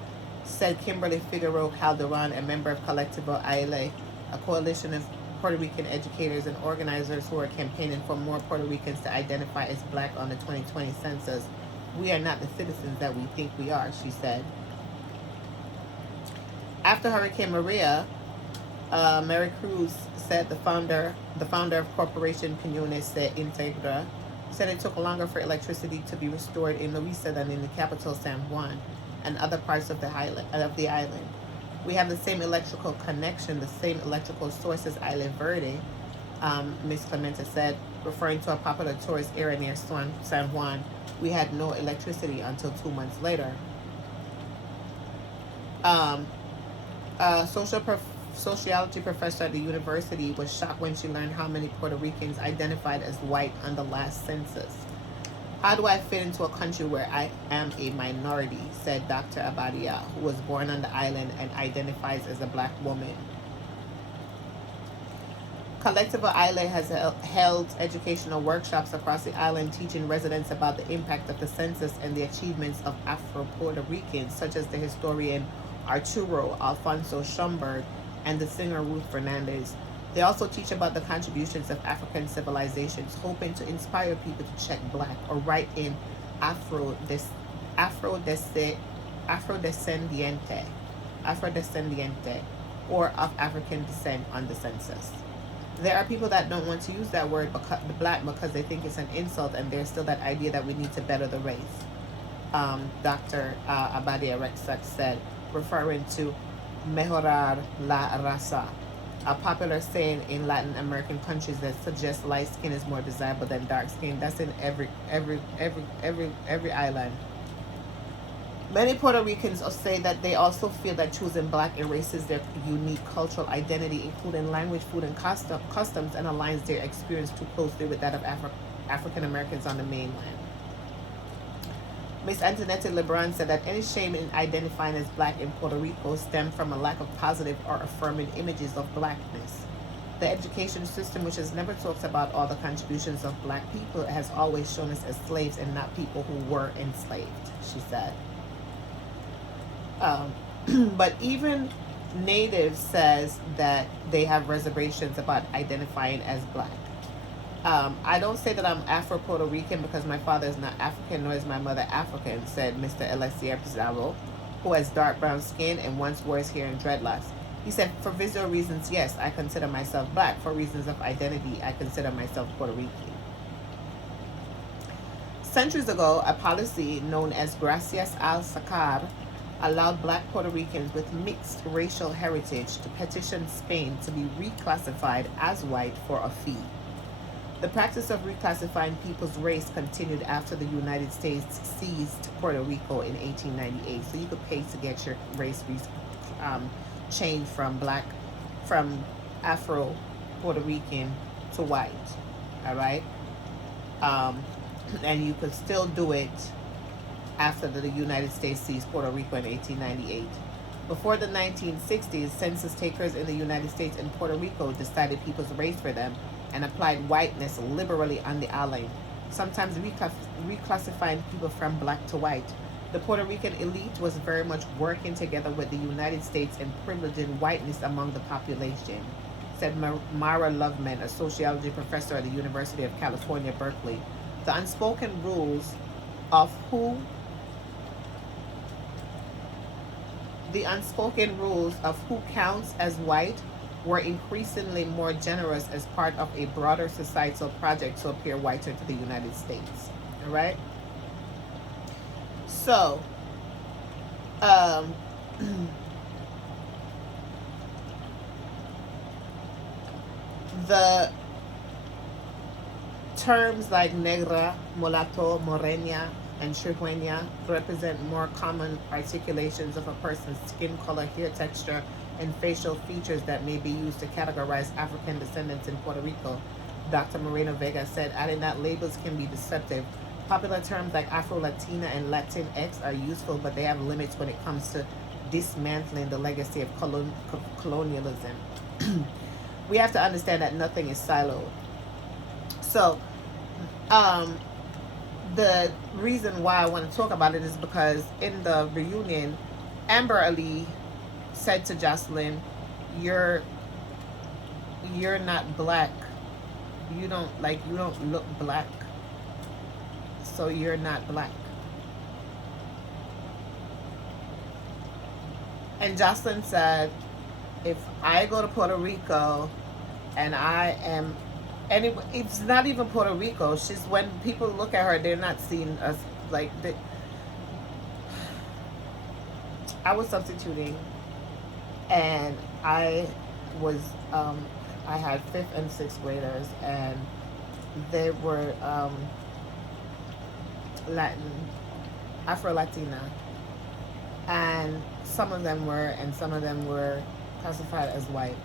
said Kimberly Figueroa Calderon, a member of Colectivo Aile, a coalition of Puerto Rican educators and organizers who are campaigning for more Puerto Ricans to identify as black on the 2020 census. We are not the citizens that we think we are, she said. After Hurricane Maria, Mary Cruz said the founder of Corporation Piñones Integra said it took longer for electricity to be restored in Luisa than in the capital San Juan and other parts of the island. We have the same electrical connection, the same electrical source as Isla Verde, Ms. Clemente said, referring to a popular tourist area near San Juan. We had no electricity until 2 months later. Sociology professor at the university was shocked when she learned how many Puerto Ricans identified as white on the last census. How do I fit into a country where I am a minority, said Dr. Abadia, who was born on the island and identifies as a black woman. Collectivo Aile has held educational workshops across the island teaching residents about the impact of the census and the achievements of Afro-Puerto Ricans, such as the historian Arturo Alfonso Schomburg and the singer Ruth Fernandez. They also teach about the contributions of African civilizations, hoping to inspire people to check black or write in Afrodescendiente, or of African descent on the census. There are people that don't want to use that word black because they think it's an insult, and there's still that idea that we need to better the race. Dr. Abadia Rexach said, referring to mejorar la raza, a popular saying in Latin American countries that suggests light skin is more desirable than dark skin. That's in every island. Many Puerto Ricans say that they also feel that choosing black erases their unique cultural identity, including language, food, and customs, and aligns their experience too closely with that of African Americans on the mainland. Ms. Antoinette LeBron said that any shame in identifying as black in Puerto Rico stemmed from a lack of positive or affirming images of blackness. The education system, which has never talked about all the contributions of black people, has always shown us as slaves and not people who were enslaved, she said. But even Natives says that they have reservations about identifying as black. I don't say that I'm Afro-Puerto Rican because my father is not African, nor is my mother African, said Mr. Eliezer Pizarro, who has dark brown skin and once wore his hair in dreadlocks. He said, for visual reasons, yes, I consider myself black. For reasons of identity, I consider myself Puerto Rican. Centuries ago, a policy known as Gracias al Sacar allowed black Puerto Ricans with mixed racial heritage to petition Spain to be reclassified as white for a fee. The practice of reclassifying people's race continued after the United States seized Puerto Rico in 1898. So you could pay to get your race changed from Afro Puerto Rican to white. All right, and you could still do it after the United States seized Puerto Rico in 1898. Before the 1960s, census takers in the United States and Puerto Rico decided people's race for them and applied whiteness liberally on the island, sometimes reclassifying people from black to white. The Puerto Rican elite was very much working together with the United States and privileging whiteness among the population, said Mara Loveman, a sociology professor at the University of California, Berkeley. The unspoken rules of who counts as white were increasingly more generous as part of a broader societal project to appear whiter to the United States. All right? So, the terms like negra, mulatto, morena, and chirigueña represent more common articulations of a person's skin color, hair texture, and facial features that may be used to categorize African descendants in Puerto Rico, Dr. Moreno Vega said, adding that labels can be deceptive. Popular terms like Afro-Latina and Latinx are useful, but they have limits when it comes to dismantling the legacy of colonialism. We have to understand that nothing is siloed. So, the reason why I want to talk about it is because in the reunion, Amber Ali said to Joseline, you're not black. You don't look black. So you're not black. And Joseline said, if I go to Puerto Rico and I am, and it's not even Puerto Rico. She's, when people look at her, they're not seeing us like the. I was substituting, and I was I had 5th and 6th graders, and they were Latin, Afro-Latina, and some of them were classified as white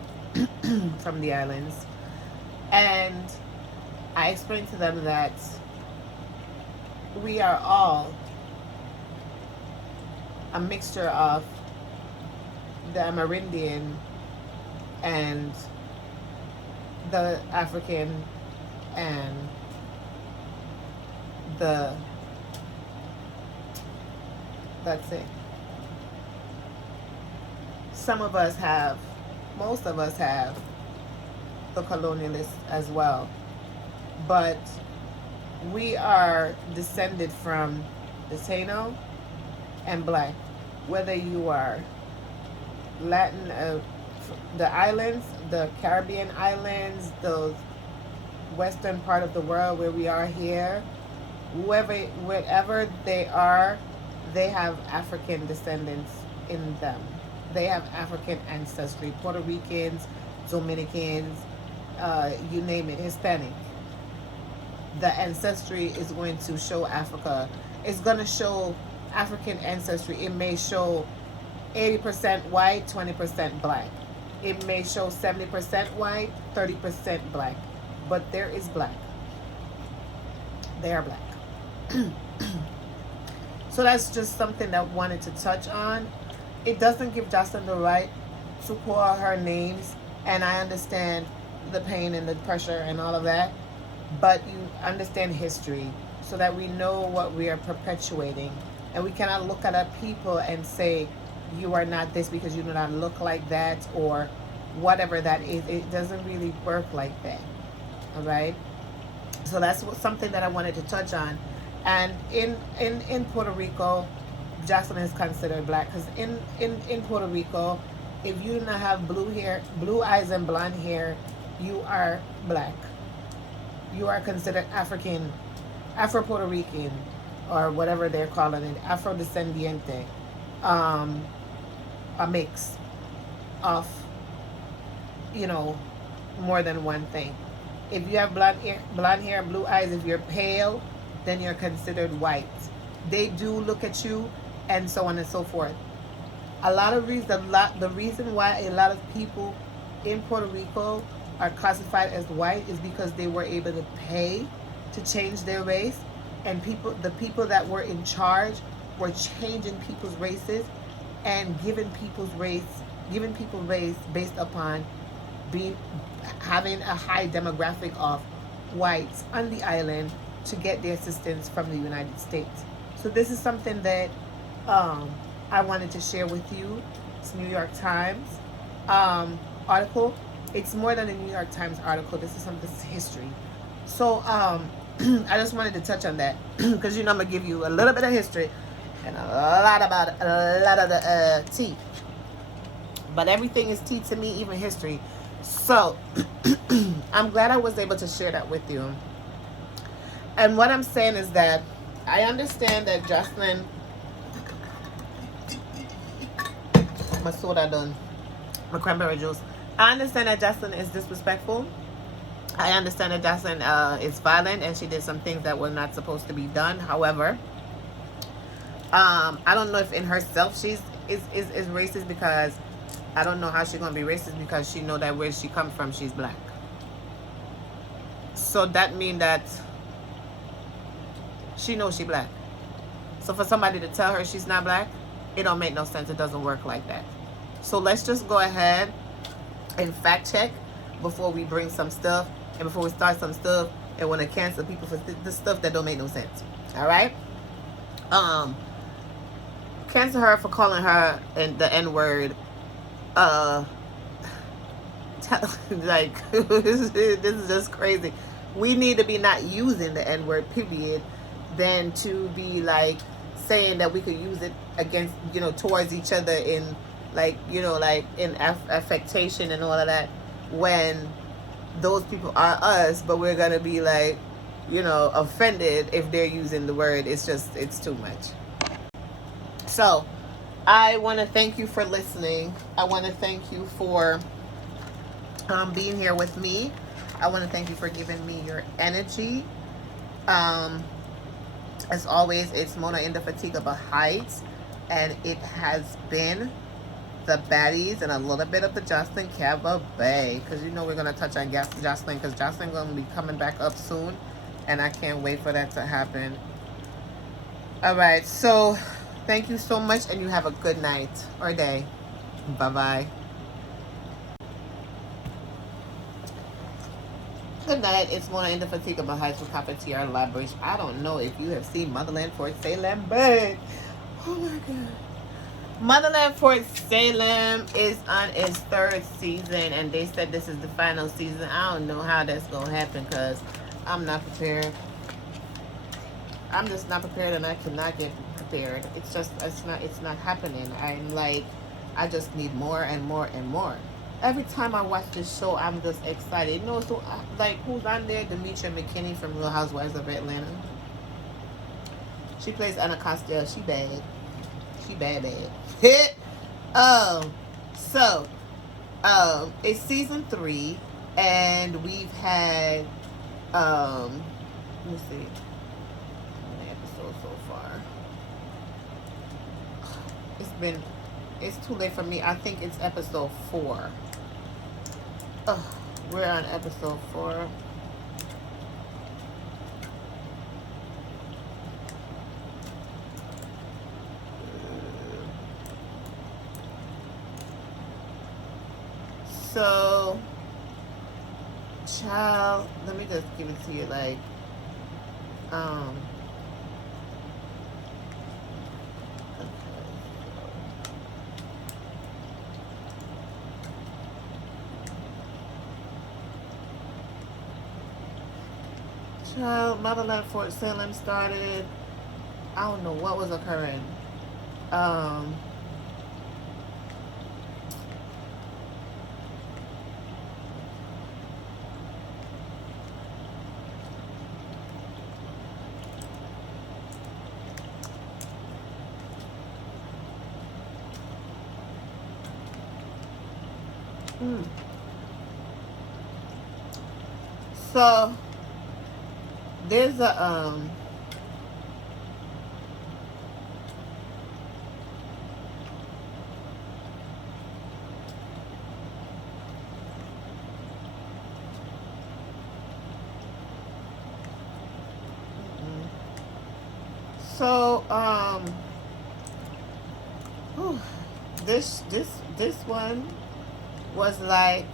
from the islands. And I explained to them that we are all a mixture of the Amerindian and the African and the, that's it. Most of us have the colonialists as well, but we are descended from the Taino and black. Whether you are Latin, the islands, the Caribbean islands, the western part of the world where we are here, wherever they are, they have African descendants in them. They have African ancestry. Puerto Ricans, Dominicans, you name it, Hispanic. The ancestry is going to show Africa. It's going to show African ancestry. It may show 80% white, 20% black. It may show 70% white, 30% black. But there is black. They are black. So that's just something that I wanted to touch on. It doesn't give Joseline the right to call her names, and I understand the pain and the pressure and all of that, but you understand history so that we know what we are perpetuating, and we cannot look at our people and say you are not this because you do not look like that or whatever that is. It doesn't really work like that. All right. So that's something that I wanted to touch on. And in Puerto Rico, Joseline is considered black because in Puerto Rico, if you do not have blue eyes and blonde hair, you are black. You are considered African, Afro-Puerto Rican, or whatever they're calling it, Afrodescendiente, a mix of, more than one thing. If you have blonde hair, blue eyes, if you're pale, then you're considered white. They do look at you, and so on and so forth. The reason why a lot of people in Puerto Rico are classified as white is because they were able to pay to change their race, and the people that were in charge were changing people's races and giving people race based upon having a high demographic of whites on the island to get the assistance from the United States. So this is something that I wanted to share with you. It's New York Times article. It's more than a New York Times article. This is history. So I just wanted to touch on that because I'm gonna give you a little bit of history and a lot of the tea. But everything is tea to me, even history. So I'm glad I was able to share that with you. And what I'm saying is that I understand that Joseline, my soda done, my cranberry juice. I understand that Joseline is disrespectful. I understand that Joseline is violent and she did some things that were not supposed to be done. However, I don't know if in herself she's is racist, because I don't know how she's gonna be racist because she know that where she come from she's black. So that means that she knows she black. So for somebody to tell her she's not black, it don't make no sense. It doesn't work like that. So let's just go ahead and fact check before we bring some stuff and before we start some stuff and want to cancel people for the stuff that don't make no sense. All right. Cancel her for calling her the N-word. Like this is just crazy. We need to be not using the N-word, period, than to be like saying that we could use it against, towards each other in like in affectation and all of that, when those people are us, but we're gonna be like, offended if they're using the word. It's too much. So I want to thank you for listening. I want to thank you for being here with me. I want to thank you for giving me your energy. As always, it's Mona Indefatigable Heights, and it has been the Baddies and a little bit of the Joseline Cabaret, because we're going to touch on Joseline, because Joseline going to be coming back up soon, and I can't wait for that to happen. All right, so thank you so much, and you have a good night or day. Bye-bye. Good night. It's Mona Indefatigable Heights with Cafetiere Labrish. I don't know if you have seen Motherland Fort Salem, but oh my god. Motherland Fort Salem is on its 3rd season, and they said this is the final season. I don't know how that's going to happen because I'm not prepared. I'm just not prepared, and I cannot get prepared. It's not happening. I just need more and more and more. Every time I watch this show, I'm just excited. So who's on there? Demetria McKinney from Real Housewives of Atlanta. She plays Anna Costello. She bad. She bad. It's season 3, and we've had let me see, how many episodes so far. It's too late for me. I think it's episode 4. We're on episode 4. So Child, let me just give it to you like, um, okay. Child, Motherland Fort Salem started. I don't know what was occurring. Um, mm. So there's a so whew, this one was like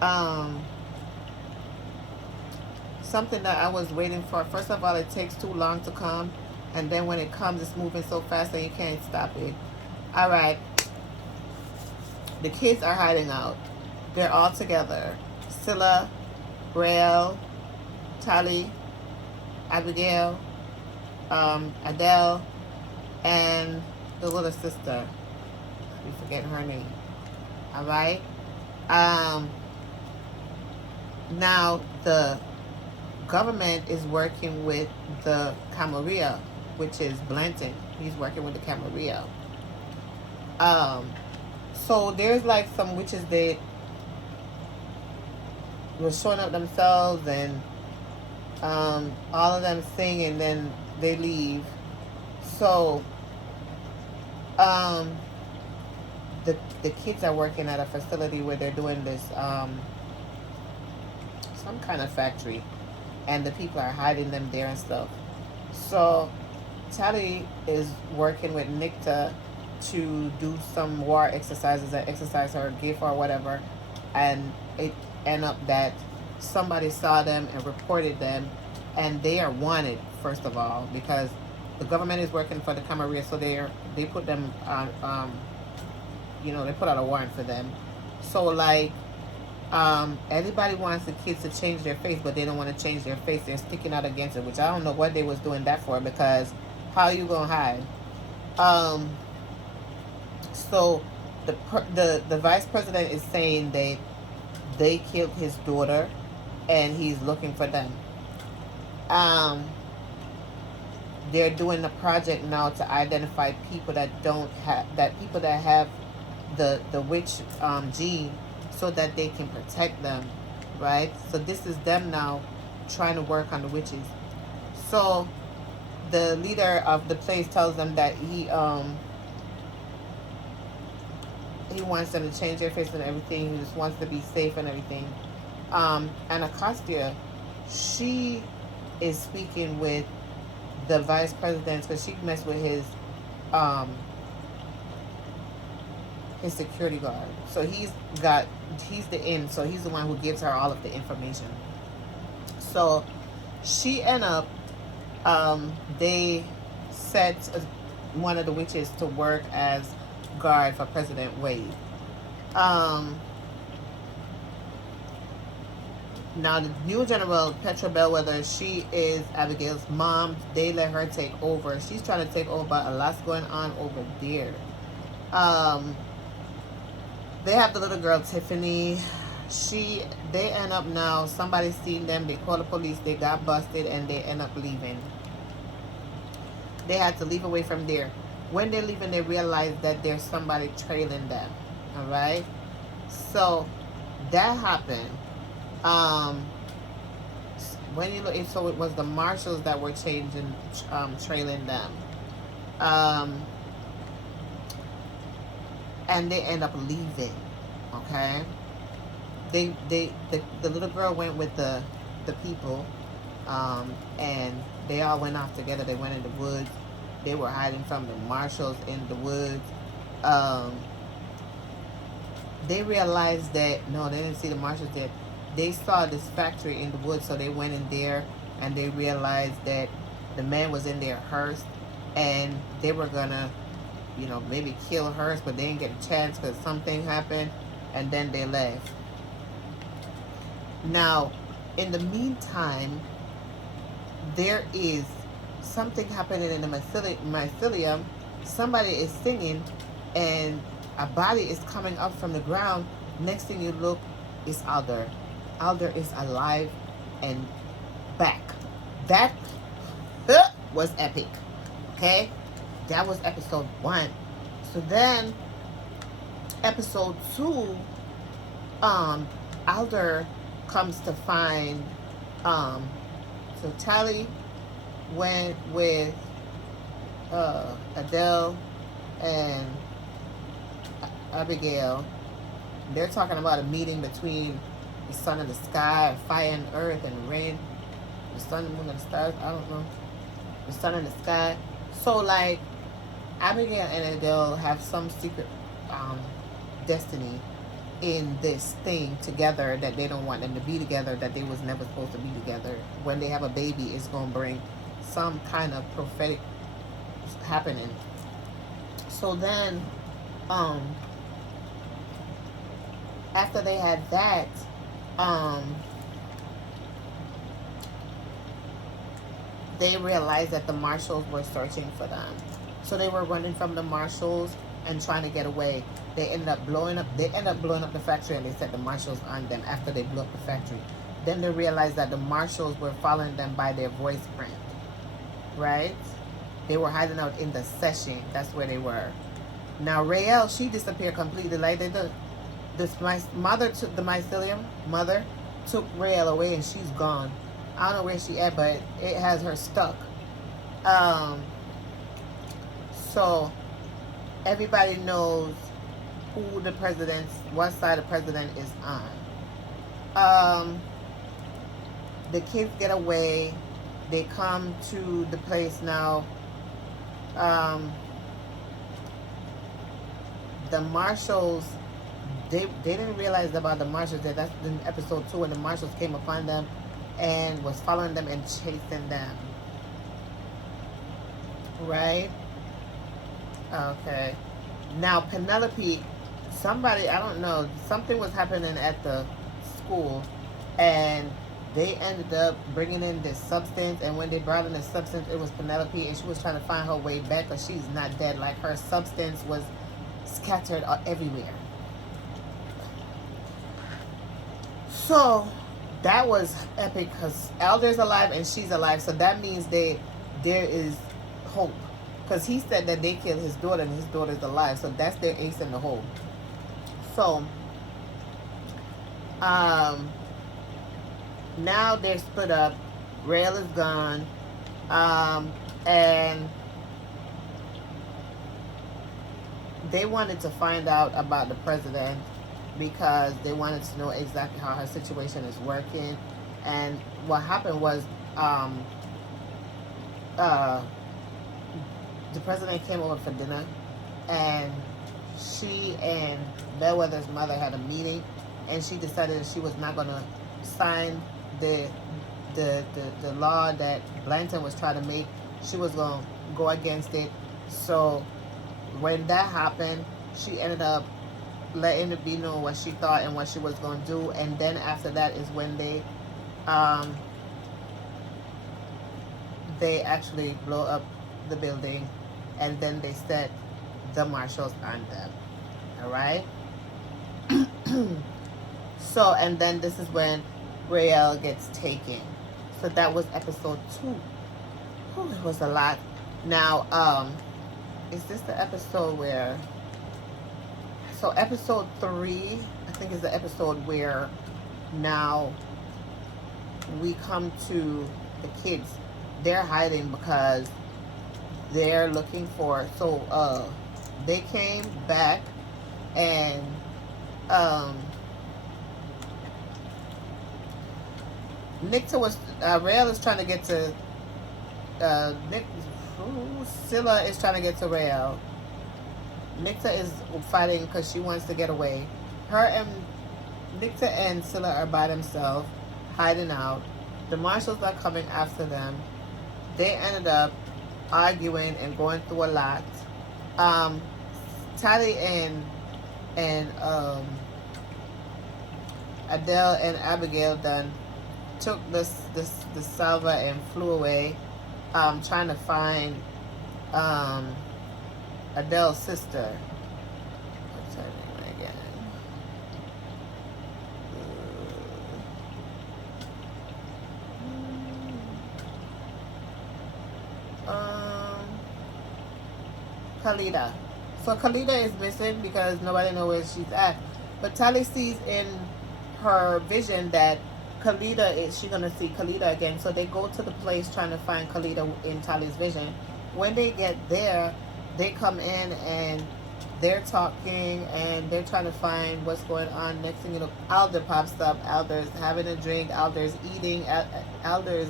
um something that I was waiting for. First of all, it takes too long to come, and then when it comes, it's moving so fast that you can't stop it. All right, the kids are hiding out. They're all together. Scylla, Braille, Tali, Abigail, Adele, and the little sister. We forget her name. All right. Now the government is working with the Camarilla, which is Blanton. He's working with the Camarilla. So there's like some witches that were showing up themselves, and all of them sing, and then they leave. So the kids are working at a facility where they're doing this some kind of factory, and the people are hiding them there and stuff. So Tally is working with Nikta to do some war exercises that exercise her gift or whatever, and it end up that somebody saw them and reported them, and they are wanted first of all because the government is working for the Camarilla, so they put them on they put out a warrant for them. So like everybody wants the kids to change their face, but they don't want to change their face. They're sticking out against it, which I don't know what they was doing that for, because how you gonna hide? So the vice president is saying that they killed his daughter, and he's looking for them. They're doing a project now to identify people that have the witch gene, so that they can protect them, right? So this is them now trying to work on the witches. So the leader of the place tells them that he wants them to change their face and everything. He just wants to be safe and everything. And Acostia, she is speaking with the vice president because she messed with his security guard. So he's the in, so he's the one who gives her all of the information. So she end up they set one of the witches to work as guard for President Wade. Now the new general, Petra Bellwether, she is Abigail's mom. They let her take over. She's trying to take over, but a lot's going on over there. They have the little girl Tiffany. They end up now, somebody seen them, they call the police, they got busted, and they end up leaving. They had to leave away from there. When they're leaving, they realize that there's somebody trailing them. Alright? So that happened. When you look, so it was the marshals that were trailing them. And they end up leaving. Okay? The little girl went with the people, and they all went off together. They went in the woods. They were hiding from the marshals in the woods. They realized that, no, they didn't see the marshals yet. they saw this factory in the woods, so they went in there and they realized that the man was in their hearse, and they were gonna, maybe kill Hearst, but they didn't get a chance because something happened, and then they left. Now, in the meantime, there is something happening in the mycelium. Somebody is singing, and a body is coming up from the ground. Next thing you look, is Alder. Alder is alive and back. That was epic. Okay? That was episode 1. So then, episode 2, Alder comes to find, so Tally went with Adele and Abigail. They're talking about a meeting between the sun and the sky, fire and earth and rain, the sun, the moon, and the stars. I don't know. The sun and the sky. So, like, Abigail and Adele have some secret destiny in this thing together, that they don't want them to be together, that they was never supposed to be together. When they have a baby, it's going to bring some kind of prophetic happening. So then, after they had that, they realized that the marshals were searching for them. So they were running from the marshals and trying to get away. They ended up blowing up the factory, and they set the marshals on them after they blew up the factory. Then they realized that the marshals were following them by their voice print. Right? They were hiding out in the session. That's where they were. Now Raelle, she disappeared completely. Like my mother took the mycelium. Mother took Raelle away, and she's gone. I don't know where she at, but it has her stuck. So everybody knows who what side the president is on. The kids get away. They come to the place now. The marshals, they didn't realize about the marshals. That's in episode 2, when the marshals came upon them and was following them and chasing them. Right? Okay. Now Penelope, somebody, I don't know, something was happening at the school, and they ended up bringing in this substance, and when they brought in the substance, it was Penelope, and she was trying to find her way back, because she's not dead. Like, her substance was scattered everywhere. So that was epic, because Alder's alive and she's alive, so that means there is hope, because he said that they killed his daughter and his daughter's alive, so that's their ace in the hole. So now they're split up. Raelle is gone, and they wanted to find out about the president, because they wanted to know exactly how her situation is working. And what happened was, the president came over for dinner, and she and Bellwether's mother had a meeting, and she decided that she was not going to sign the law that Blanton was trying to make. She was going to go against it. So when that happened, she ended up letting it be known what she thought and what she was going to do. And then after that is when they actually blow up the building, and then they set the marshals on them. All right? So, and then this is when Raelle gets taken. So that was episode 2. Oh, it was a lot. Now, is this the episode where... So episode 3, I think, is the episode where now we come to the kids. They're hiding because they're looking for... So, they came back, and Nicta was... Raelle is trying to get to... Scylla is trying to get to Raelle. Nicta is fighting because she wants to get away. Her and Victor and Scylla are by themselves, hiding out. The marshals are coming after them. They ended up arguing and going through a lot. Um, Tally and Adele and Abigail done took the salva and flew away, trying to find um, Adele's sister. What's her name again? Khalida. So Khalida is missing because nobody knows where she's at. But Tally sees in her vision that Khalida is she gonna see Khalida again. So they go to the place trying to find Khalida in Tally's vision. When they get there, they come in and they're talking and they're trying to find what's going on. Next thing you know, Alder pops up. Alder's having a drink. Alder's eating. Alder's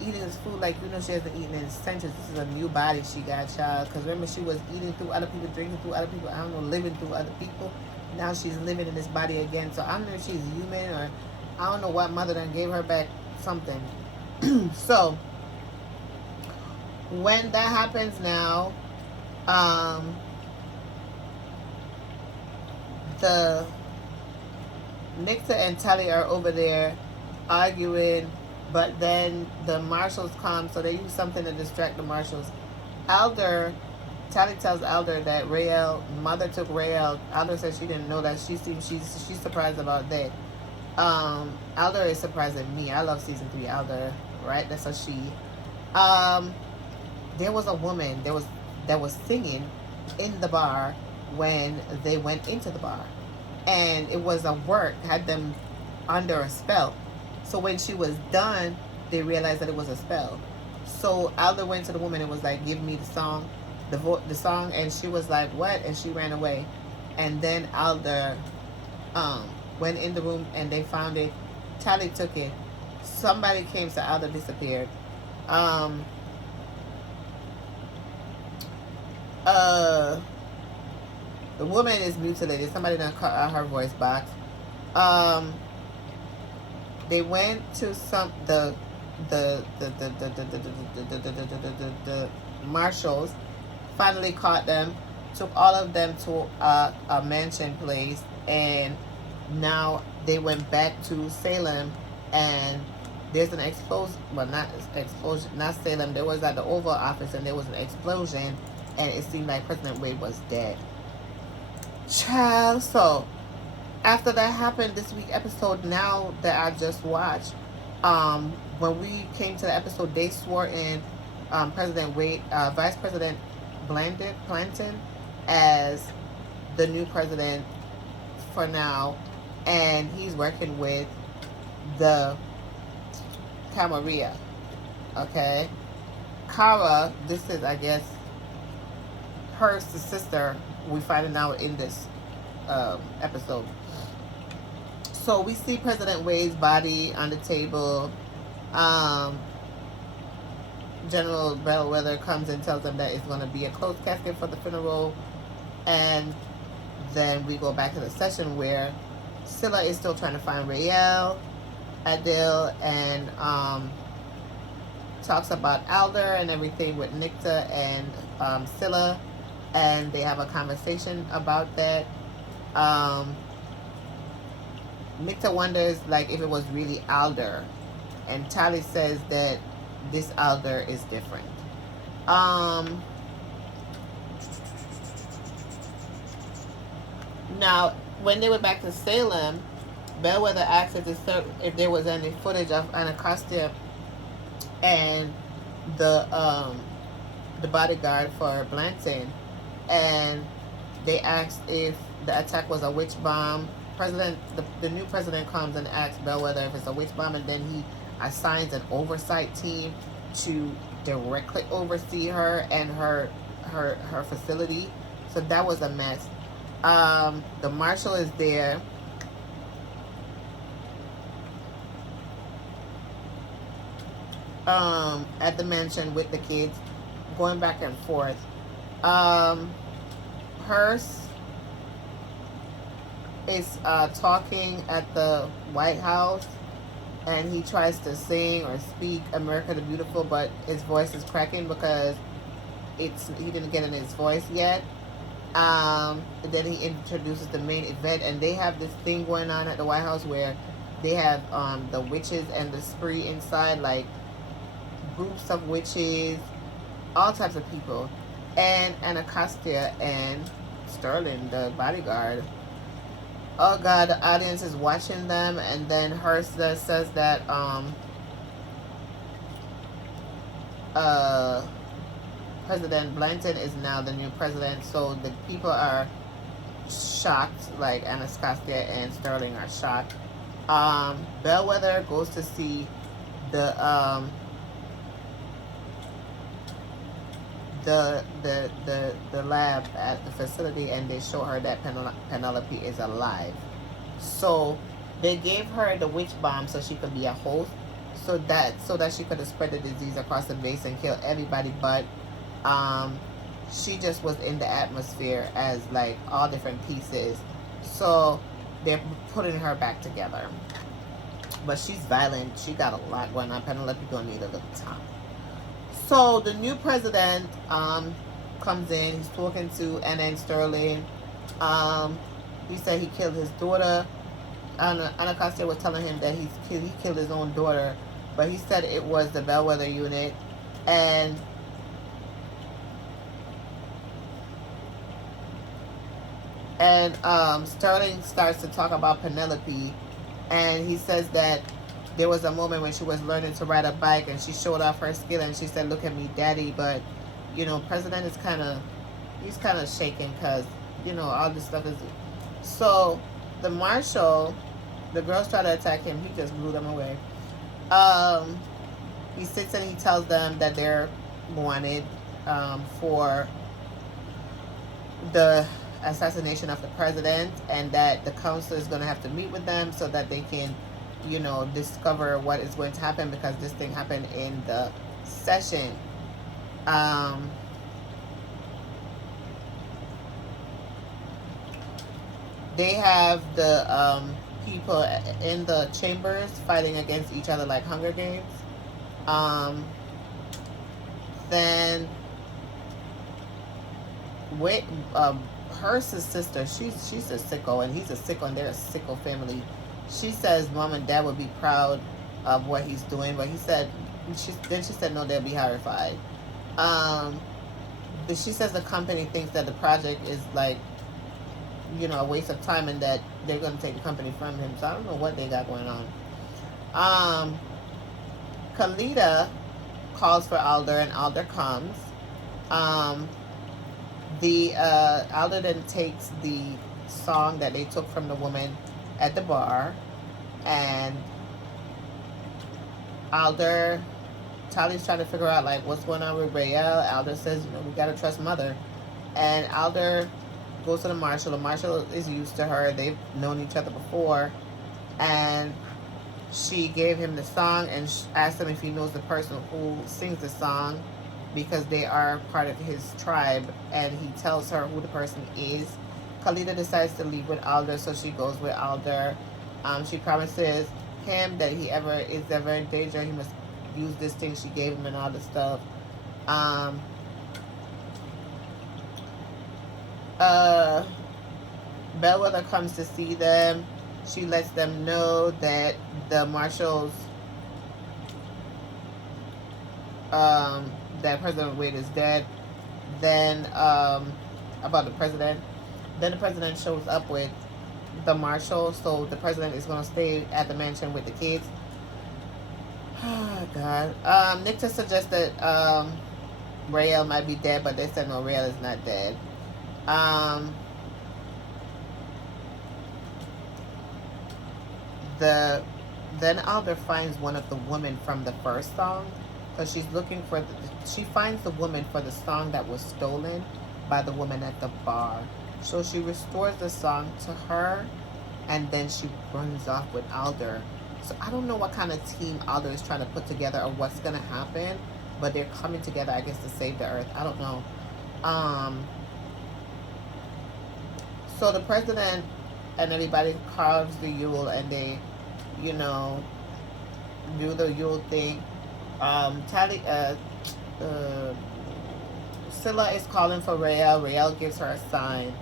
eating his food like she hasn't eaten in centuries. This is a new body she got, child. Because remember, she was eating through other people, drinking through other people. I don't know, living through other people. Now she's living in this body again. So I don't know if she's human or I don't know what Motherland gave her back something. So when that happens now, the Nicta and Tally are over there arguing, but then the marshals come, so they use something to distract the marshals. Tally tells Alder that mother took Rael. Alder says she didn't know that. She's surprised about that. Alder is surprised at me. I love season 3 Alder, right? That's a she. There was a woman that was singing in the bar when they went into the bar, and it was a work, had them under a spell. So when she was done, they realized that it was a spell. So Alder went to the woman and was like, "Give me the song, the song," and she was like, "What?" And she ran away. And then Alder went in the room and they found it. Tally took it. Somebody came, so Alder disappeared. The woman is mutilated. Somebody done cut out her voice box. They went to the marshals, finally caught them, took all of them to a mansion place, and now they went back to Salem, and there's an explosion. Well, not explosion, not Salem. There was at the Oval Office, and there was an explosion, and it seemed like President Wade was dead. Child, so after that happened this week episode, now that I just watched, when we came to the episode, they swore in President Wade, Vice President Planton as the new president for now, and he's working with the Camarilla. Okay, Kara, this is, I guess, her sister. We finding out in this episode. So we see President Wade's body on the table. General Bellwether comes and tells them that it's going to be a closed casket for the funeral. And then we go back to the session where Scylla is still trying to find Rael, Adele, and talks about Alder and everything with Nicta and Scylla. And they have a conversation about that. Nicta wonders like if it was really Alder, and Tally says that this Alder is different. Now, when they went back to Salem, Bellwether asked if there was any footage of Anacostia and the bodyguard for Blanton, and they asked if the attack was a witch bomb. The new president comes and asks Bellwether if it's a witch bomb, and then he assigns an oversight team to directly oversee her and her facility. So that was a mess. The marshal is there. At the mansion with the kids, going back and forth. Hearst is talking at the White House, and he tries to sing or speak America the Beautiful, but his voice is cracking because he didn't get in his voice yet. Then he introduces the main event, and they have this thing going on at the White House where they have the witches and the spree inside, like groups of witches, all types of people, and Anacostia and Sterling, the bodyguard. Oh God, the audience is watching them, and then Hearst says that President Blanton is now the new president, so the people are shocked, like Anacostia and Sterling are shocked. Bellwether goes to see the lab at the facility, and they show her that Penelope is alive. So they gave her the witch bomb so she could be a host, so that she could have spread the disease across the base and kill everybody, but she just was in the atmosphere as like all different pieces. So they're putting her back together. But she's violent. She got a lot going on. Penelope gonna need a little time. So the new president comes in. He's talking to Anna and Sterling. He said he killed his daughter. Anacostia was telling him that he killed his own daughter, but he said it was the Bellwether unit. And Sterling starts to talk about Penelope, and he says that there was a moment when she was learning to ride a bike, and she showed off her skill, and she said, "Look at me, Daddy." But President is kind of shaking because all this stuff is. So the marshal, the girls try to attack him. He just blew them away. He sits and he tells them that they're wanted for the assassination of the president, and that the council is going to have to meet with them so that they can discover what is going to happen, because this thing happened in the session. They have the people in the chambers fighting against each other like Hunger Games. Then with Hearst's sister, she's a sicko, and he's a sicko, and they're a sicko family. She says Mom and Dad would be proud of what he's doing, but she said no, they'll be horrified. She says the company thinks that the project is like a waste of time, and that they're going to take the company from him. So I don't know what they got going on. Kalita calls for Alder, and Alder comes. Alder then takes the song that they took from the woman at the bar, and Tali's trying to figure out like what's going on with Rael. Alder says, we gotta trust Mother, and Alder goes to the marshal. The marshal is used to her. They've known each other before, and she gave him the song and asked him if he knows the person who sings the song, because they are part of his tribe, and he tells her who the person is. Kalita decides to leave with Alder, so she goes with Alder. She promises him that he is ever in danger, he must use this thing she gave him and all this stuff. Bellwether comes to see them. She lets them know that the marshals, that President Wade is dead. Then about the president. Then the president shows up with the marshal, so the president is going to stay at the mansion with the kids. Oh, God. Nicta suggested Rael might be dead, but they said no, Rael is not dead. Then Alder finds one of the women from the first song, because she's looking for she finds the woman for the song that was stolen by the woman at the bar. So she restores the song to her, and then she runs off with Alder. So I don't know what kind of team Alder is trying to put together or what's going to happen, but they're coming together, I guess, to save the earth. I don't know. So the president and everybody carves the Yule, and they, you know, do the Yule thing. Tally, Scylla is calling for Rael. Rael gives her a sign.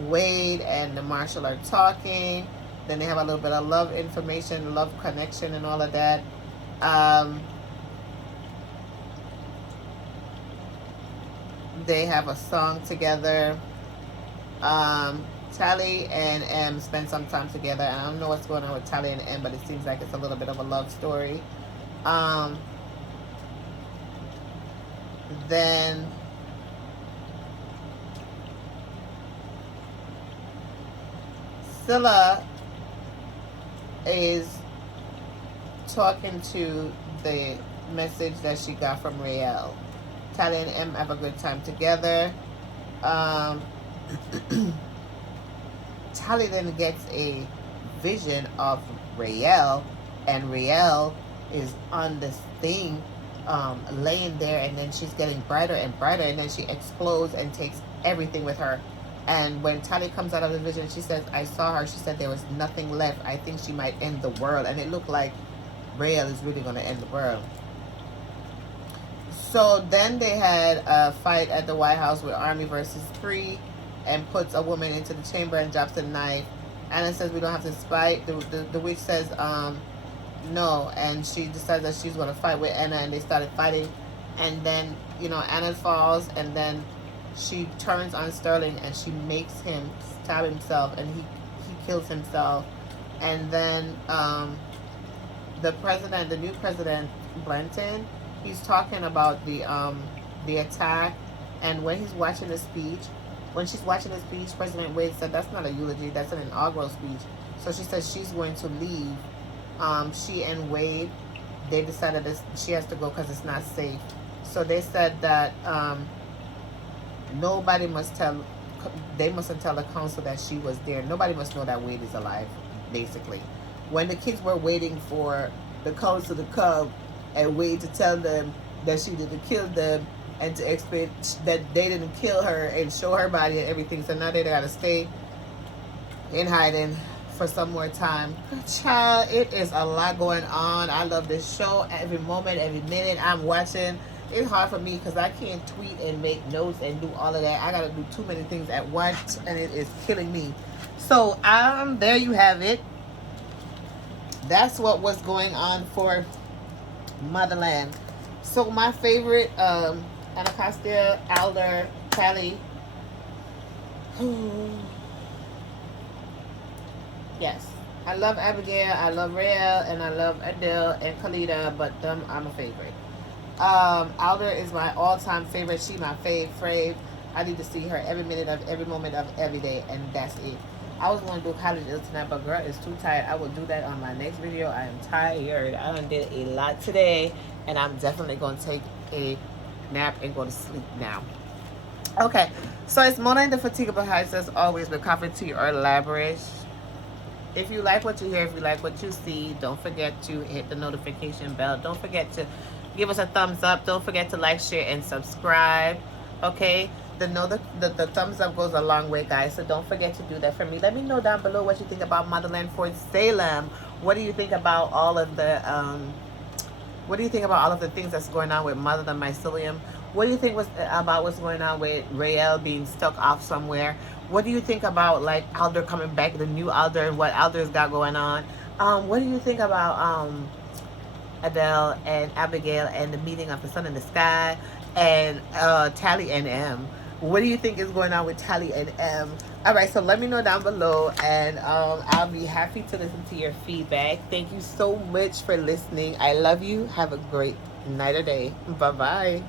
Wade and the Marshal are talking. Then they have a little bit of love information, love connection, and all of that. They have a song together. Tally and M spend some time together. I don't know what's going on with Tally and M, but it seems like it's a little bit of a love story. Then Scylla is talking to the message that she got from Rael. Tally and M have a good time together. Tally then gets a vision of Rael, and Rael is on this thing, laying there, and then she's getting brighter and brighter, and then she explodes and takes everything with her. And when Tally comes out of the vision, she says, I saw her. She said there was nothing left. I think she might end the world. And it looked like Rael is really going to end the world. So then they had a fight at the White House with Army versus Free, and puts a woman into the chamber and drops a knife. Anna says we don't have to fight. The witch says no, and she decides that she's going to fight with Anna, and they started fighting. And then, you know, Anna falls, and then she turns on Sterling, and she makes him stab himself, and he kills himself. And then the new president, Blanton, he's talking about the attack. And when she's watching the speech, President Wade said that's not a eulogy, that's an inaugural speech. So she says she's going to leave. She and Wade, they decided that she has to go because it's not safe. So they said that nobody must tell, they mustn't tell the council that she was there. Nobody must know that Wade is alive, basically. When the kids were waiting for the council to come and Wade to tell them that she didn't kill them, and to explain that they didn't kill her and show her body and everything. So now they gotta stay in hiding for some more time. Child, it is a lot going on. I love this show. Every moment, every minute I'm watching. It's hard for me because I can't tweet and make notes and do all of that. I gotta do too many things at once, and it is killing me. So there you have it. That's what was going on for Motherland. So my favorite, Anacostia, Alder, Tally. Yes. I love Abigail, I love Rael, and I love Adele and Khalida, but them I'm a favorite. Alder is my all-time favorite. She my fave. I need to see her every minute of every moment of every day, and that's it. I was going to do College Ill tonight, but girl is too tired. I will do that on my next video. I am tired. I done did a lot today, and I'm definitely going to take a nap and go to sleep now. Okay, so it's Mona and the Fatigable Heights as always with coffee, tea, or elaborate. If you like what you hear, if you like what you see, don't forget to hit the notification bell. Don't forget to give us a thumbs up. Don't forget to like, share, and subscribe. Okay, the thumbs up goes a long way, guys, so don't forget to do that for me. Let me know down below what you think about Motherland Fort Salem. What do you think about all of the things that's going on with Motherland Mycelium? What do you think about what's going on with Rael being stuck off somewhere? What do you think about like Alder coming back, the new Alder, and what Alder's got going on? What do you think about Adele and Abigail and the meeting of the sun in the sky, and Tally and M? What do you think is going on with Tally and M? All right, so let me know down below, and I'll be happy to listen to your feedback. Thank you so much for listening. I love you. Have a great night or day. Bye-bye.